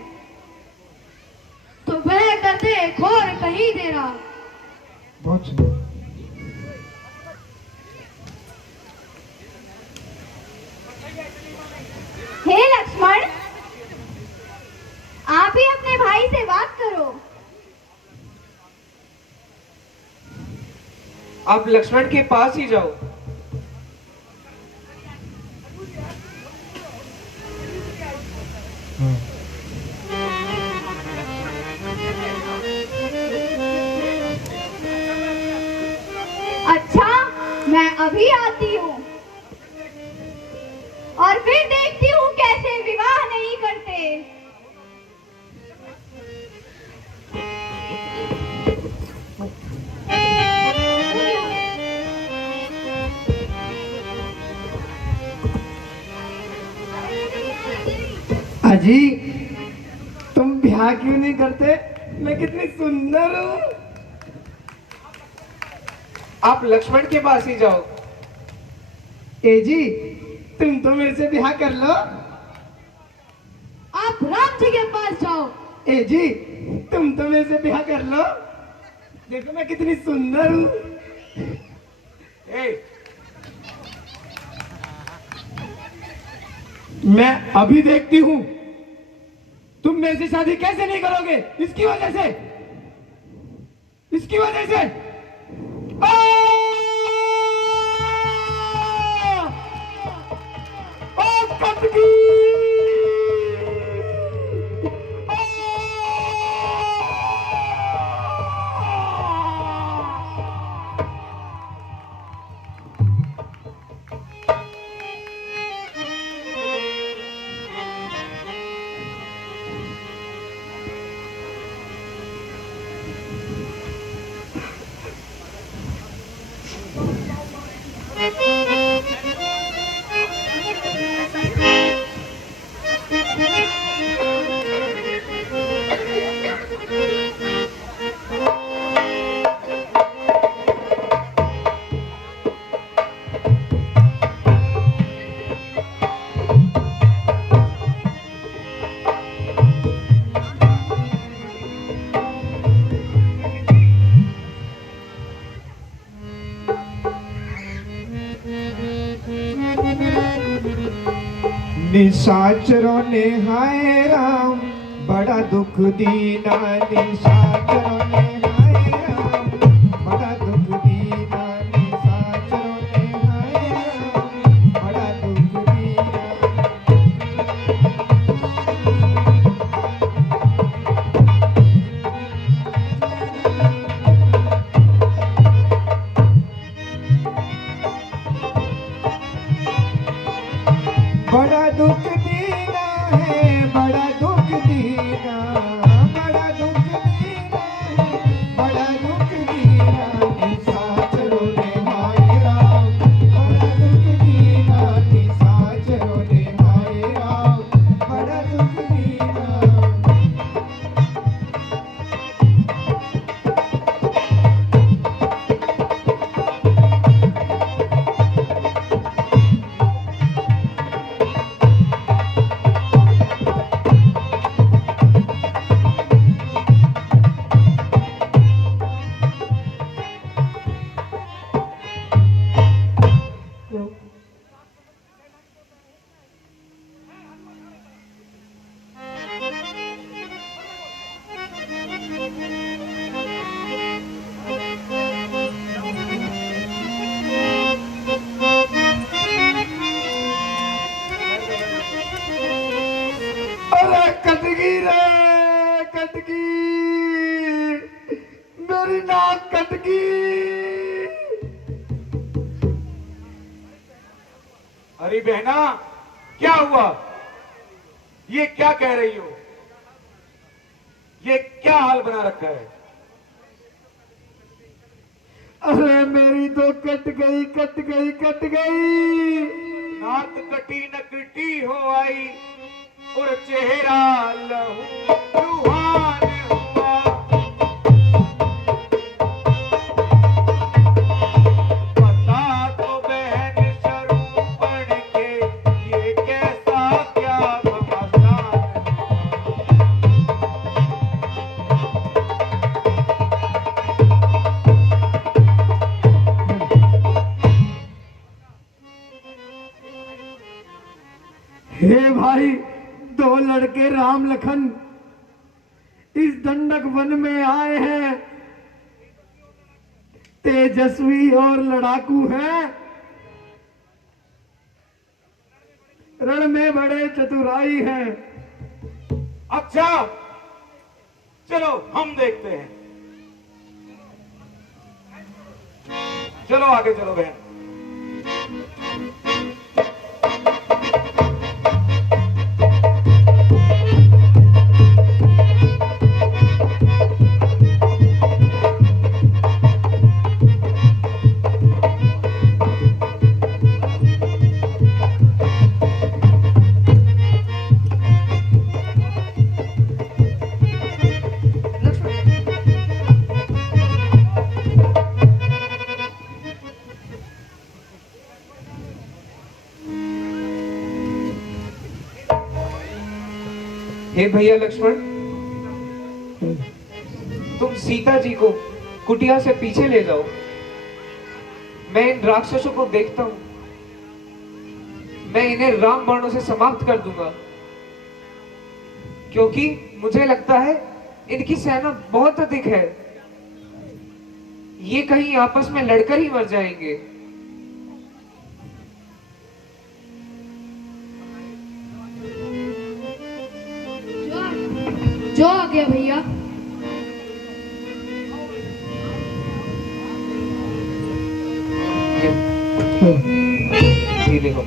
तो वह करते खोर कहीं दे रहा। बहुत सुंदर। हे लक्ष्मण, आप ही अपने भाई से बात करो। आप लक्ष्मण के पास ही जाओ। अच्छा, मैं अभी आती हूँ और फिर देखती हूँ कैसे विवाह नहीं करते। अजी, तुम ब्याह क्यों नहीं करते? मैं कितनी सुंदर हूँ। आप लक्ष्मण के पास ही जाओ। ए जी, तुम तो मेरे से ब्याह कर लो। आप राम जी के पास जाओ। ए जी, तुम तो मेरे से ब्याह कर लो। देखो मैं कितनी सुंदर हूँ। मैं अभी देखती हूँ तुम मेरे से शादी कैसे नहीं करोगे। इसकी वजह से, इसकी वजह से। कटकी निशाचरों ने हाय राम बड़ बड़ा दुख दीना निशाचरों ने हाय राम, बड़ा दुख दीना निशाचरों ने हाय राम, बड़ा दुख दीना। बड़ा दुख दीना है, बड़ा दुख दीना, बड़ा दुख दीना है, बड़ा दुख दीना निशाचरों ने हाय राम, बड़ा दुख दीना निशाचरों ने हाय राम, बड़ा दुख दीना। अरे कटगी रे कटगी, मेरी नाक कटगी। अरे बहना, क्या हुआ? ये क्या कह रही हो? ये क्या हाल बना रखा है? अरे मेरी तो कट गई कट गई कट गई। नाक कटी नकटी हो आई और चेहरा लहू लुहान हुआ। पता तो बहन शरूपण के ये कैसा क्या घमासान। हे भाई, दो लड़के राम लखन इस दंडक वन में आए हैं, तेजस्वी और लड़ाकू हैं, रण में बड़े चतुराई हैं। अच्छा चलो हम देखते हैं। चलो आगे चलो बहन। हे भैया लक्ष्मण, तुम सीता जी को कुटिया से पीछे ले जाओ। मैं इन राक्षसों को देखता हूं, मैं इन्हें राम बाणों से समाप्त कर दूंगा, क्योंकि मुझे लगता है इनकी सेना बहुत अधिक है। ये कहीं आपस में लड़कर ही मर जाएंगे। जो आ गया भैया। ये देखो।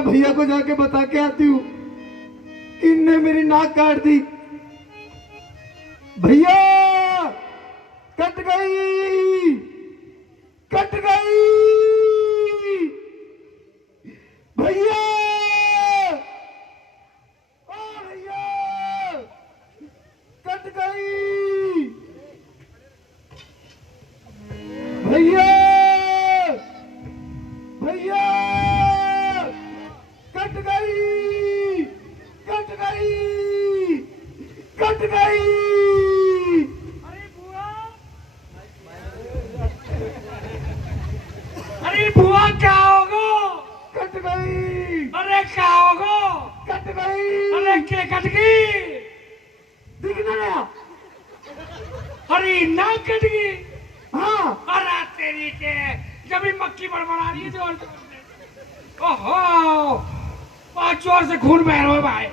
मैं भैया को जाके बता के आती हूँ, इनने मेरी नाक काट दी। भैया कट गई, कट गई भैया, ओ भैया कट गई भैया, भैया कट गई, कट गई, कट गई। अरे बुआ क्या होगो? कट गई। अरे क्या होगो? कट गई। अरे के कट गई? दिख ना रहा। अरे नाक कट गई। हाँ। अरे तेरी के जब भी मक्खी बड़बड़ा रही है जोर से। ओहो बहुत जोर से खून बह रहा है भाई।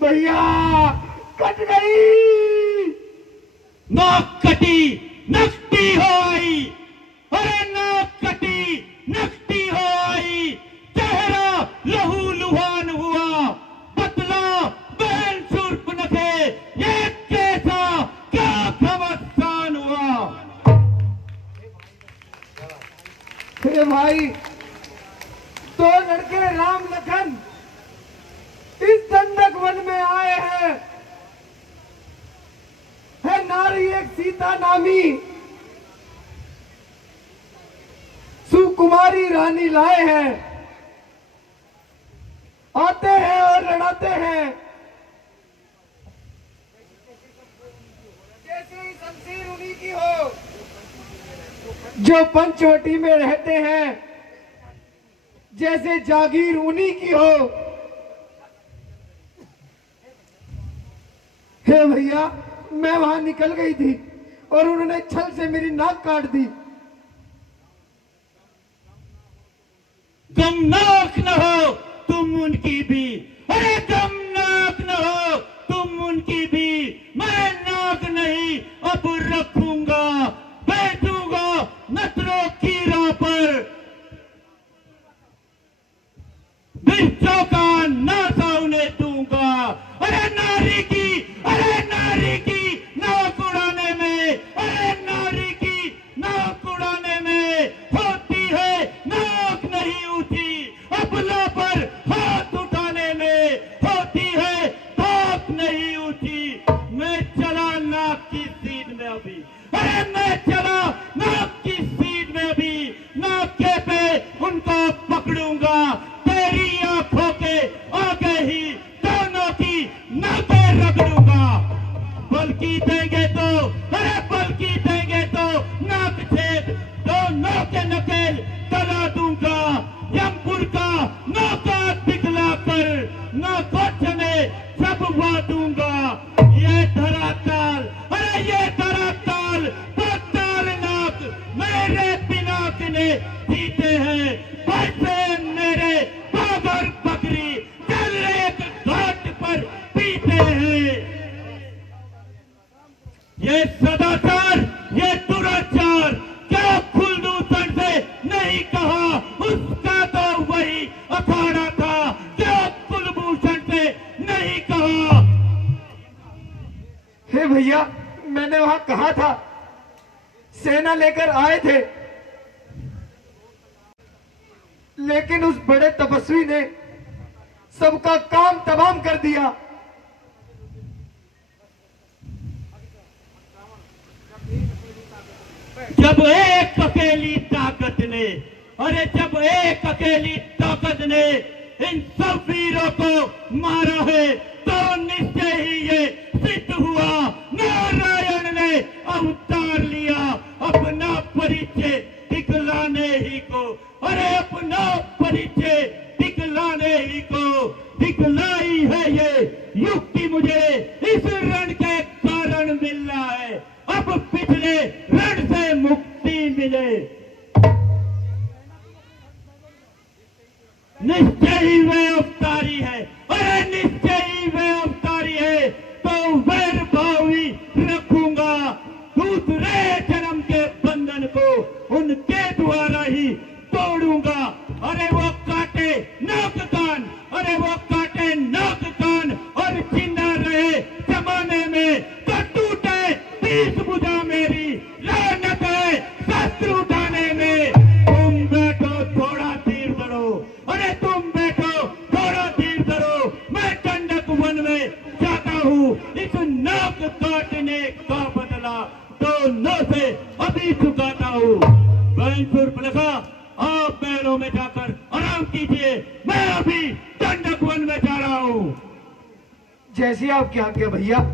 भैया कट गई। नाक कटी नकटी हो आई, अरे नाक कटी नकटी हो आई, चेहरा लहू लुहान हुआ, बतला बहन सुर्ख नखे, ये कैसा क्या घमसान हुआ। हे भाई, दो लड़के राम लखन इस दंडक वन में आए हैं। है नारी एक सीता नामी, सुकुमारी रानी लाए हैं। आते हैं और लड़ाते हैं, जैसे ही शमशीर उन्हीं की हो। जो पंचवटी में रहते हैं, जैसे जागीर उन्हीं की हो। हे भैया, मैं वहां निकल गई थी और उन्होंने छल से मेरी नाक काट दी। गमनाक न हो तुम उनकी भी, अरे गमनाक न हो तुम उनकी भी, मैं नाक नहीं अब रखूंगा, बैठूंगा नतरों की राह पर, बिरचों का नासा उन्हें दूंगा। अरे नारी की नाक उड़ाने में, अरे नारी की नाक उड़ाने में होती है नाक नहीं ऊंची, अबला पर हाथ उठाने में होती है नाक नहीं ऊंची। मैं चला नाक की सीध में अभी, अरे मैं चला नाक की सीध में अभी, नाके पे उनको पकड़ूंगा, तेरी आंखों के आगे ही दोनों की नाकें रगड़ूंगा। बल्कि देंगे तो, अरे बल्कि देंगे तो नाक छेद दोनों के नकेल तला दूंगा। यमपुर का नौका दिखला कर नाकोचने सब दूंगा। ये धराताल, अरे ये धराताल तो ताल नाक मेरे पिनाक ने जीते हैं। पैसे मेरे बाबर बकरी चल एक घाट पर पीते हैं। ये सदाचार, ये दुराचार क्या कुलदूषण से नहीं कहा, उसका तो वही अखाड़ा था, क्या कुलभूषण से नहीं कहा। हे भैया, मैंने वहां कहा था, सेना लेकर आए थे, लेकिन उस बड़े तपस्वी ने सबका काम तमाम कर दिया। जब एक अकेली ताकत ने, अरे जब एक अकेली ताकत ने इन सब वीरों को मारा है, तो निश्चय ही ये सिद्ध हुआ नारायण ने अवतार लिया अपना परिचय दिखलाने ही को। अरे अपना परिचय दिखलाने ही को दिखलाई है ये युक्ति, मुझे इस रण के कारण मिल रहा है, अब पिछले रण से मुक्ति मिले। निश्चय ही वे अवतारी है, अरे निश्चय ही वे अवतारी है, तो वैर भावी रखूंगा। दूसरे जन्म के बंधन को उनके द्वारा ही तोड़ूंगा। अरे वो काटे नाक कान और जिंदा रहे जमाने में तो टूटे 30 भुजा मेरी लानत है शस्त्र उठाने में। तुम बैठो थोड़ा तीर धरो, अरे तुम बैठो थोड़ा तीर धरो, मैं कंडक वन में जाता हूँ। इस नाक काटने का बदला दोनों से अभी चुकाता हूँ। बलखा आप महलों में जाकर आराम कीजिए, मैं अभी कंडक वन में जा रहा हूँ। जैसी आपकी आज्ञा भैया।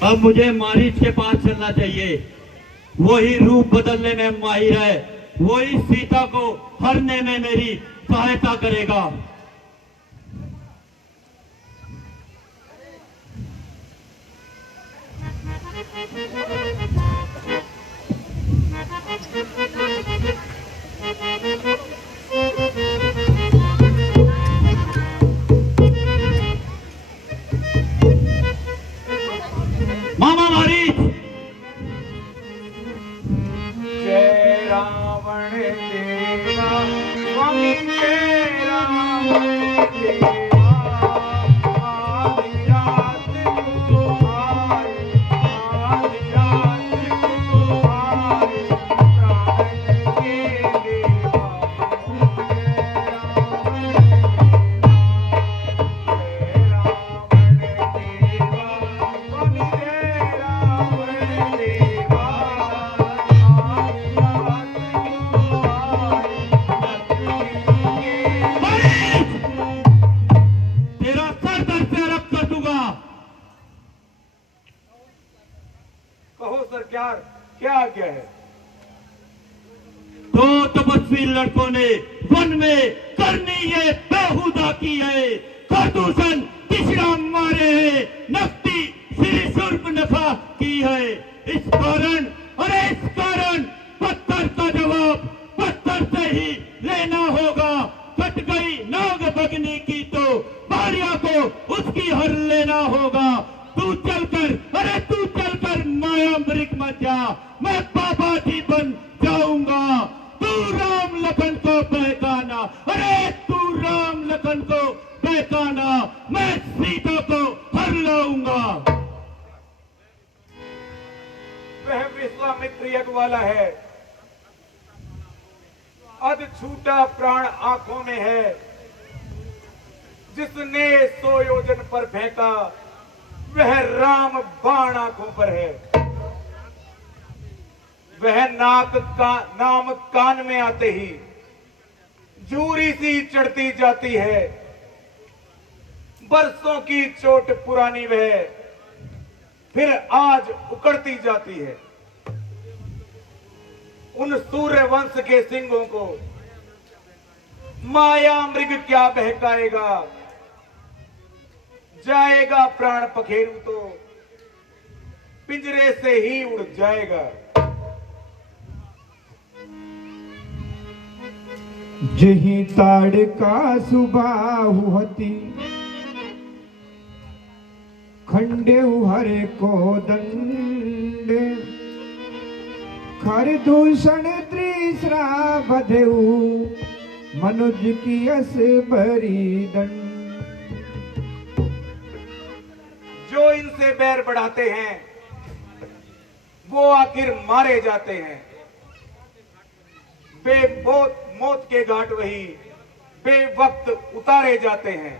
अब मुझे मारीच के पास चलना चाहिए। वही रूप बदलने में माहिर है, वही सीता को हरने में मेरी सहायता करेगा। मामा मारीच। जय रावण देवा स्वामी जय रावण देवा, आधी रात को आए, आधी रात को आए, प्राण के देवा जय रावण देवा, स्वामी जय रावण देवा, आधी रात को आए, तेरा सर दर्द से रक्त कर दूंगा। कहो सरकार क्या आज्ञा है? दो तपस्वी लड़कों ने वन में करनी ये बेहुदा की है, खरदूषण तिसरा मारे है, नफ्ती श्री सुर्प नफा की है। इस कारण, अरे इस कारण पत्थर का जवाब पत्थर से ही लेना होगा। कट गई नाग भगनी की तो भारिया को उसकी हर लेना होगा। तू चलकर, अरे तू चलकर माया मृग मत जा, मैं बाबा जी बन जाऊंगा। तू राम लखन को बहकाना, अरे तू राम लखन को बहकाना, मैं सीता को हर लाऊंगा। वह विश्वामित्र यज्ञ वाला है, अध छूटा प्राण आंखों में है, जिसने 100 योजन पर फेंका वह राम बाण आंखों पर है। वह नाक का नाम कान में आते ही जूरी सी चढ़ती जाती है, बरसों की चोट पुरानी वह फिर आज उकड़ती जाती है। उन सूर्य वंश के सिंहों को माया मृग क्या बहकाएगा, जाएगा प्राण पखेरु तो पिंजरे से ही उड़ जाएगा। जही ताड़का सुबाहु हती, खंडेउ हरे को दंड, खरदूषण त्रिसरा बधेउ, मनुज की यस भरी दंड। जो इनसे बैर बढ़ाते हैं वो आखिर मारे जाते हैं। बेमौत मौत के घाट वही बेवक्त उतारे जाते हैं।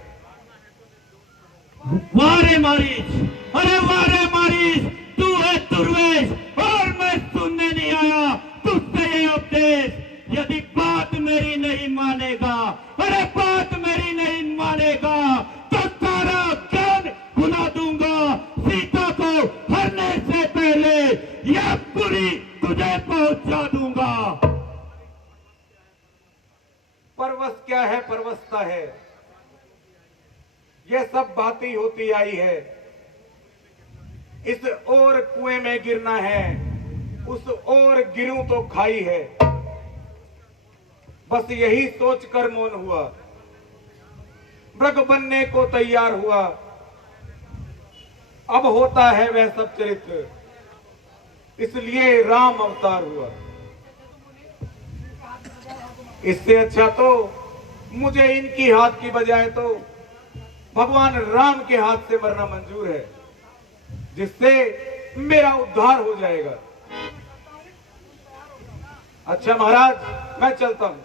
वारे मारीच, अरे वारे मारीच, तू है दुर्वेश और मैं सुनने नहीं आया तुझसे ये उपदेश। यदि बात मेरी नहीं मानेगा, अरे बात मेरी नहीं मानेगा तो सारा ज्ञान भुला दूंगा। सीता को हरने से पहले यह पुरी तुझे पहुंचा दूंगा। परवश क्या है, परवशता है, यह सब बातें होती आई है। इस ओर कुएं में गिरना है, उस ओर गिरूं तो खाई है। बस यही सोचकर मौन हुआ, मृग बनने को तैयार हुआ। अब होता है वह सब चरित्र, इसलिए राम अवतार हुआ। इससे अच्छा तो मुझे इनकी हाथ की बजाय तो भगवान राम के हाथ से मरना मंजूर है, जिससे मेरा उद्धार हो जाएगा। अच्छा महाराज, मैं चलता हूं।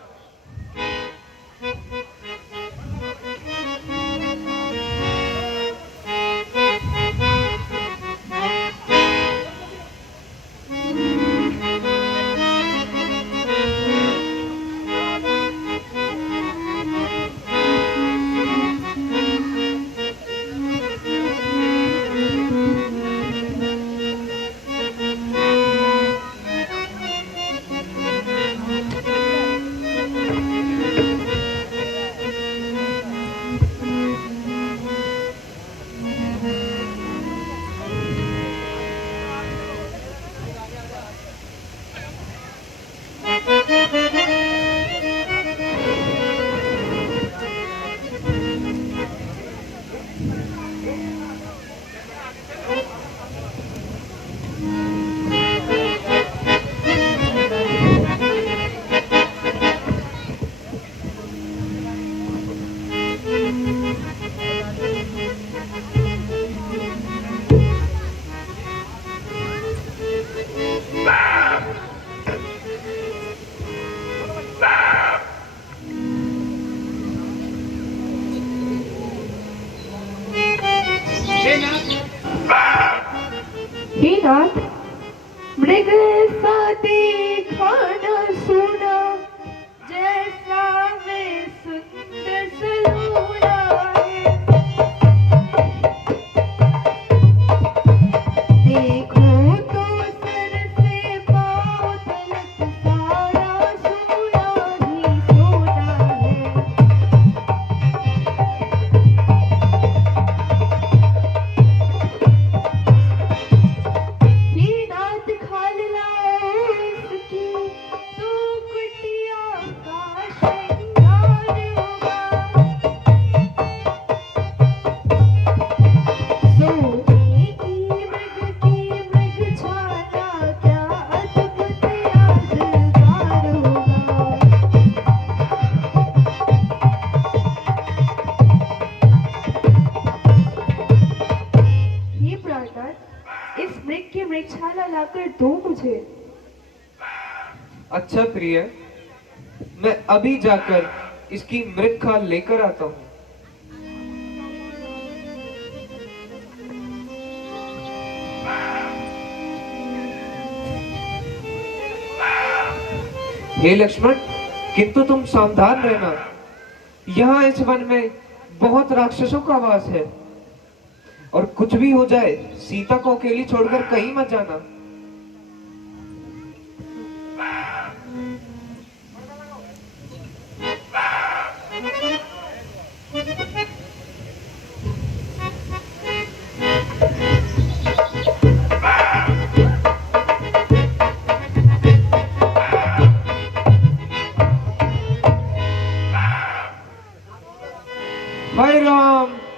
हे नाथ, मृग सा देखा न सुना, जैसा वे सुंदर सलोना है। देखो तो सर से पाँव तलक सारा सोना ही सोना है। ये नाथ खाल लाओ इसकी, तो कुटिया का श्रृंगार होगा। सोने की मृग छाना, क्या अद्भुत यादगार होगा। हे प्राणनाथ, इस मृग की मृगशाला लाकर दो मुझे। अच्छा प्रिय, मैं अभी जाकर इसकी मृग खाल लेकर आता हूँ। हे लक्ष्मण, किंतु तुम सावधान रहना। यहाँ इस वन में बहुत राक्षसों का वास है, और कुछ भी हो जाए सीता को अकेली छोड़कर कहीं मत जाना।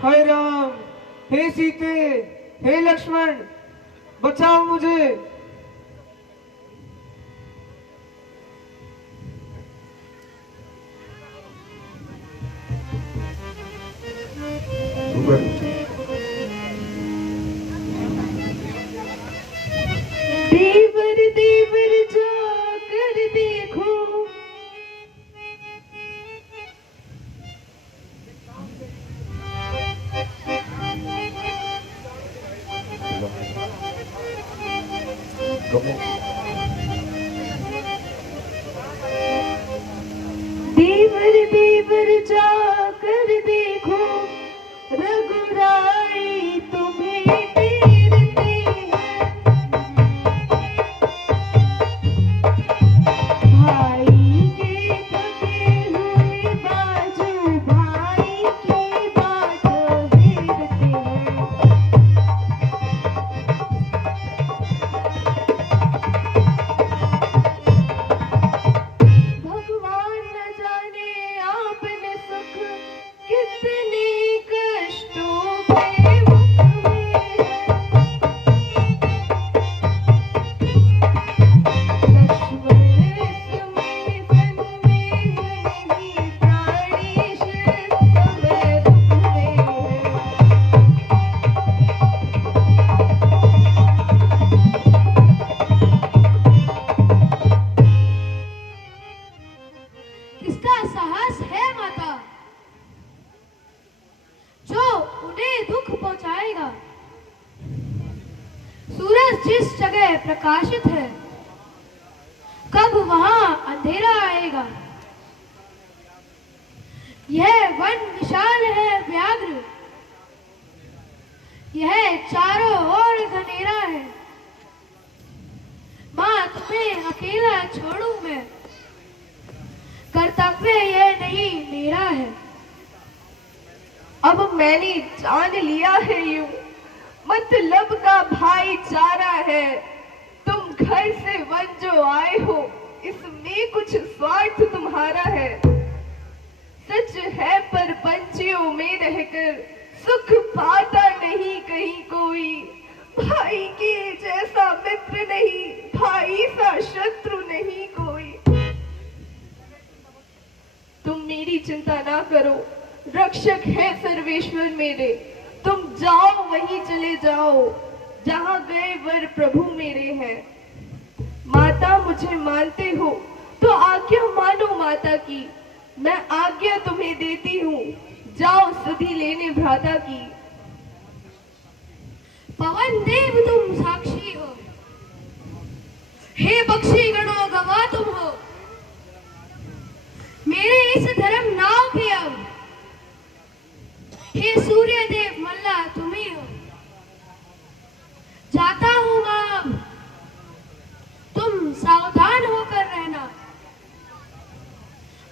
हाय राम, हे सीते, हे लक्ष्मण, बचाओ मुझे। पर। देवर देवर जाकर देखो, देवर देवर जाकर देखो, रघुराई तुम्हें तेरते हैं। भाई के थके हुए बाजू भाई की बाट हेरते हैं। भगवान न जाने आपने सुख कितने कष्टों के मुख में है। लक्ष्मण समय संदेह नहीं, प्राणी समय दुख में है। किसका साहस है माता जो उन्हें दुख पहुंचाएगा? सूरज जिस जगह प्रकाशित है, कब वहां अंधेरा आएगा? यह वन विशाल है व्याघ्र, यह चारों ओर घनेरा है। मां तुम्हें अकेला छोड़ूं मैं, कर्तव्य यह नहीं मेरा है। अब मैंने जान लिया है यूं मतलब का भाईचारा है। तुम घर से वन जो आए हो, इसमें कुछ स्वार्थ तुम्हारा है। सच है पर पंछियों में रहकर सुख पाता नहीं कहीं कोई। भाई के जैसा मित्र नहीं, भाई सा शत्रु नहीं कोई। तुम मेरी चिंता ना करो, रक्षक है सर्वेश्वर मेरे। तुम जाओ वहीं चले जाओ जहां गए वर प्रभु मेरे हैं। माता मुझे मानते हो तो आज्ञा मानो माता की। मैं आज्ञा तुम्हें देती हूँ, जाओ सुधि लेने भ्राता की। पवन देव तुम साक्षी हो, हे बख्शी गणों गवाह तुम हो। मेरे इस धर्म नाव के अब हे सूर्य देव मल्ला तुम ही हो। जाता हूं मां, तुम सावधान होकर रहना।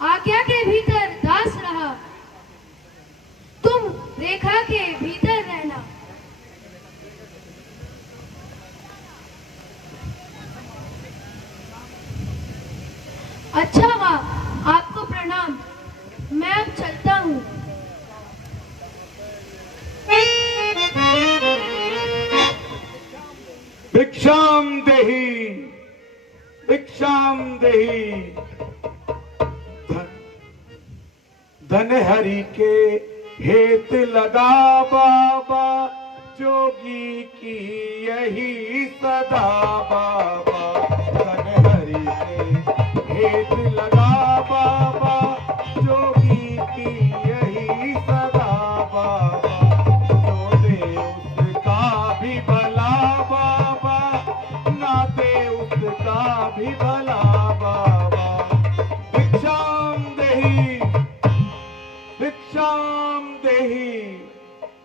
आज्ञा के भीतर दास रहा, तुम रेखा के भीतर रहना। अच्छा मां, आपको प्रणाम। मैं अब चलता हूँ। भिक्षाम देहि, भिक्षाम देहि। धन हरि के हेत लगा बाबा, जोगी की यही सदा बाबा। धन हरि के हेत लगा बाबा, जोगी की यही सदा बाबा। जो दे उसका भी भला बाबा, ना दे उसका भी भला बाबा। भिक्षाम देहि, भिक्षाम देहि।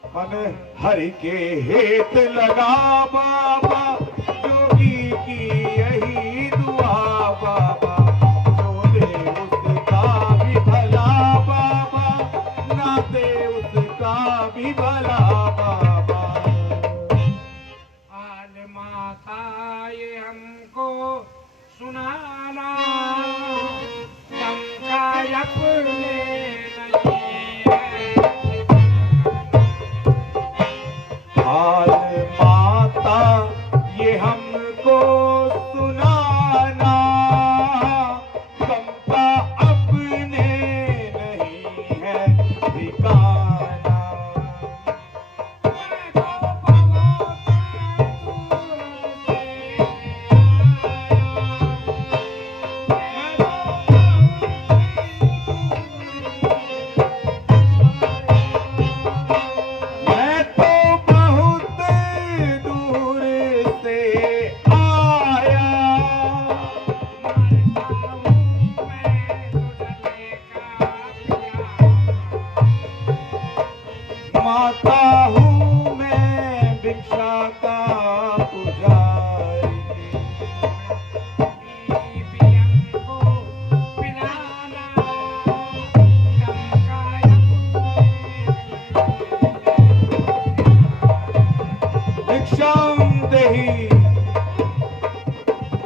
मन हरि के हेत लगा बाबा, जोगी की यही दुआ बाबा। जो दे उसका भी भला बाबा, ना दे उसका भी भला बाबा। आज माता ये हमको सुनाना, चमका अपने नहीं है। हाल माता कमाता हूँ मैं भिक्षा का पुजारी। भिक्षाम देहि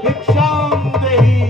भिक्षाम देहि।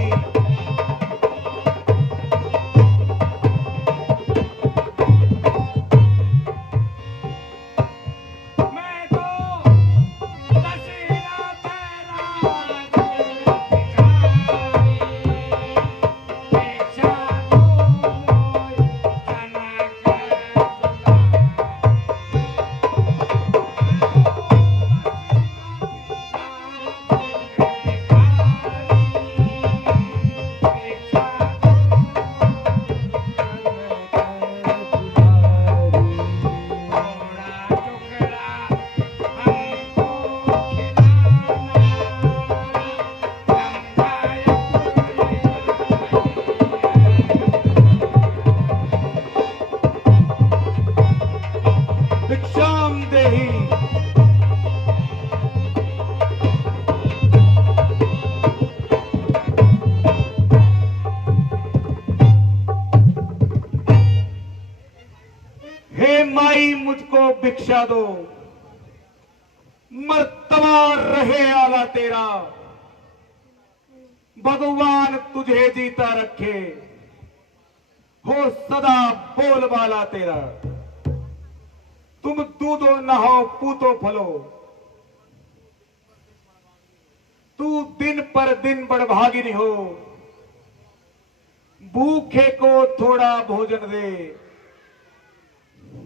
भिक्षाम देहि। हे माई मुझको भिक्षा दो, मर्तबा रहे आला तेरा, भगवान तुझे जीता रखे, हो सदा बोलबाला तेरा। तुम दूधो नहाओ पूतो फलो, तू दिन पर दिन बड़भागिनी हो, भूखे को थोड़ा भोजन दे,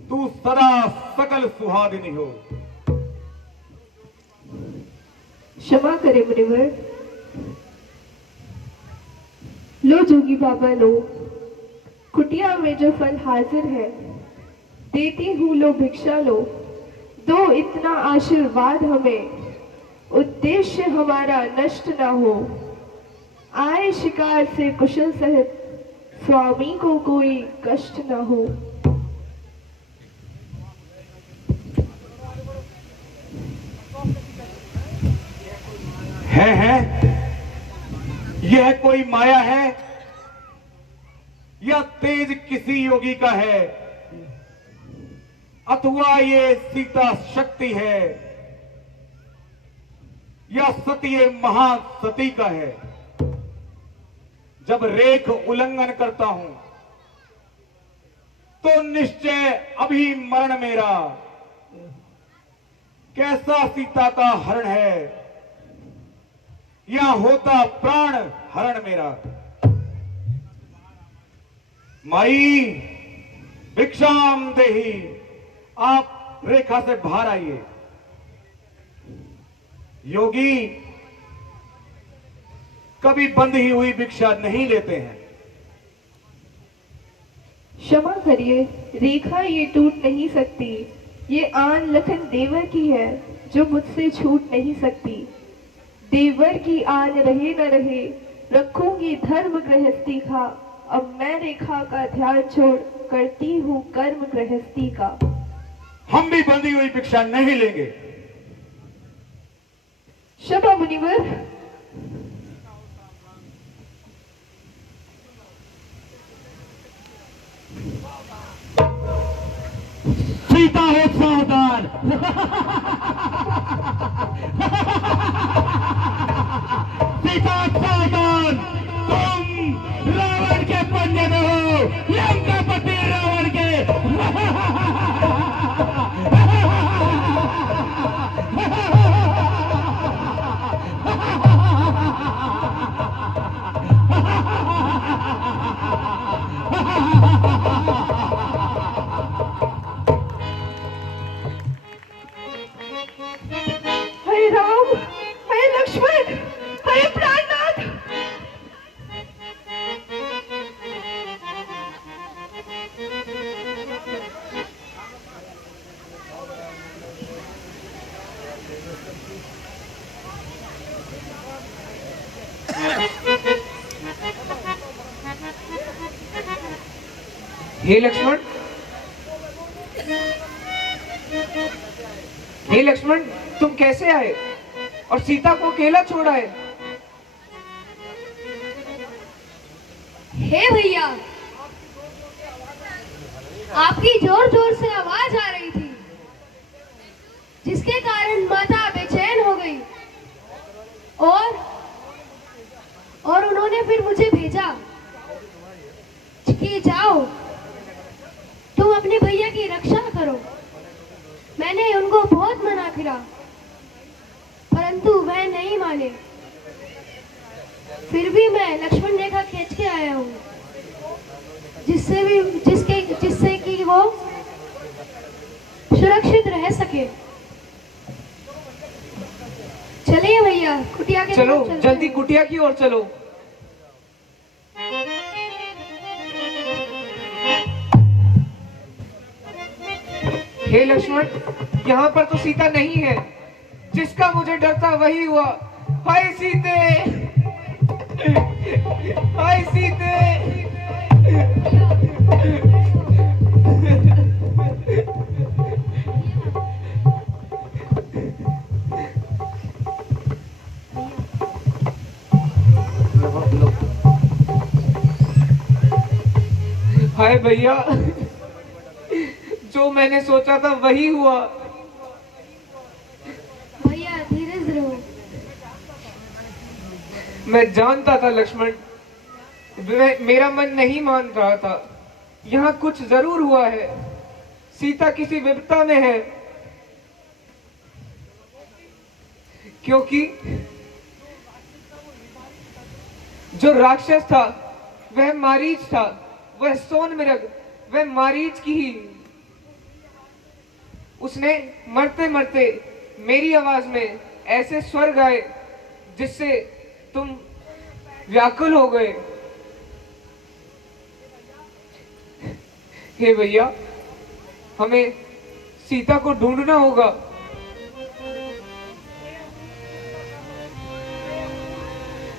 तू सदा सकल सुहागिनी हो। क्षमा करे मुनिवर। लो जोगी बाबा लो, कुटिया में जो फल हाजिर है देती हूँ, लो भिक्षा लो, दो इतना आशीर्वाद हमें, उद्देश्य हमारा नष्ट ना हो। आए शिकार से कुशल सहित, स्वामी को कोई कष्ट ना हो। है यह कोई माया है या तेज किसी योगी का है, अथवा ये सीता शक्ति है या सत्य महासती का है। जब रेख उल्लंघन करता हूं तो निश्चय अभी मरण मेरा, कैसा सीता का हरण है या होता प्राण हरण मेरा। माई भिक्षाम देहि, आप रेखा से बाहर आइए। योगी कभी बंधी हुई भिक्षा नहीं लेते हैं। क्षमा करिए, रेखा ये टूट नहीं सकती। ये आन लखन देवर की है जो मुझसे छूट नहीं सकती। देवर की आन रहे न रहे, रखूंगी धर्म गृहस्थी का। अब मैं रेखा का ध्यान छोड़ करती हूँ कर्म गृहस्थी का। हम भी बंधी हुई भिक्षा नहीं लेंगे। क्षमा मुनिवर। सीता हो सावधान। सीता सावधान, तुम रावण के पंजे में हो, लंकापति रावण के। हे राम, हे लक्ष्मण, हे प्राणनाथ। हे लक्ष्मण, हे लक्ष्मण, तुम कैसे आए और सीता को अकेला छोड़ा है? हे भैया, आपकी जोर जोर से आवाज आ रही थी, जिसके कारण माता बेचैन हो गई और उन्होंने फिर मुझे भेजा कि जाओ तुम अपने भैया की रक्षा करो। मैंने उनको बहुत मना किया, परंतु वह नहीं माने। फिर भी मैं लक्ष्मण रेखा खींच के आया हूँ, जिससे कि वो सुरक्षित रह सके। चलिए भैया, कुटिया के चलो, तरफ चलते जल्दी हैं। कुटिया की ओर चलो। हे लक्ष्मण, यहाँ पर तो सीता नहीं है। जिसका मुझे डर था वही हुआ। हाय सीते, हाय सीते। हाय भैया, जो मैंने सोचा था वही हुआ। भैया धीरे रहो। मैं जानता था लक्ष्मण, मेरा मन नहीं मान रहा था। यहाँ कुछ जरूर हुआ है। सीता किसी विपदा में है, क्योंकि जो राक्षस था वह मारीच था, वह सोनमृग, वह मारीच की ही। उसने मरते मरते मेरी आवाज में ऐसे स्वर गाए जिससे तुम व्याकुल हो गए। हे भैया, हमें सीता को ढूंढना होगा।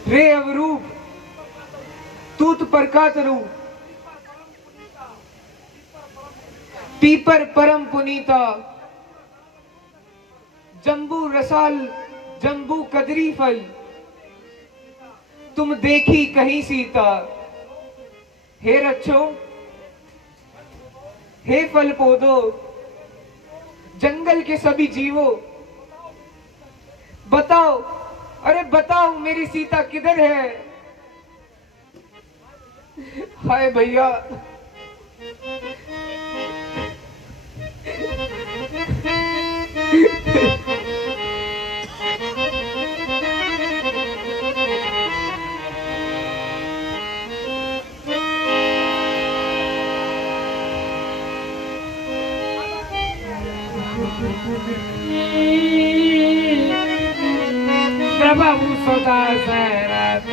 रे अवरूप, तूत परकात रूप, पीपर परम पुनीता, जम्बू रसाल जम्बू कदरी फल, तुम देखी कहीं सीता। हे रक्षो, हे फल पौधो, जंगल के सभी जीवों, बताओ, अरे बताओ मेरी सीता किधर है? हाय भैया, प्रभु सुता सरत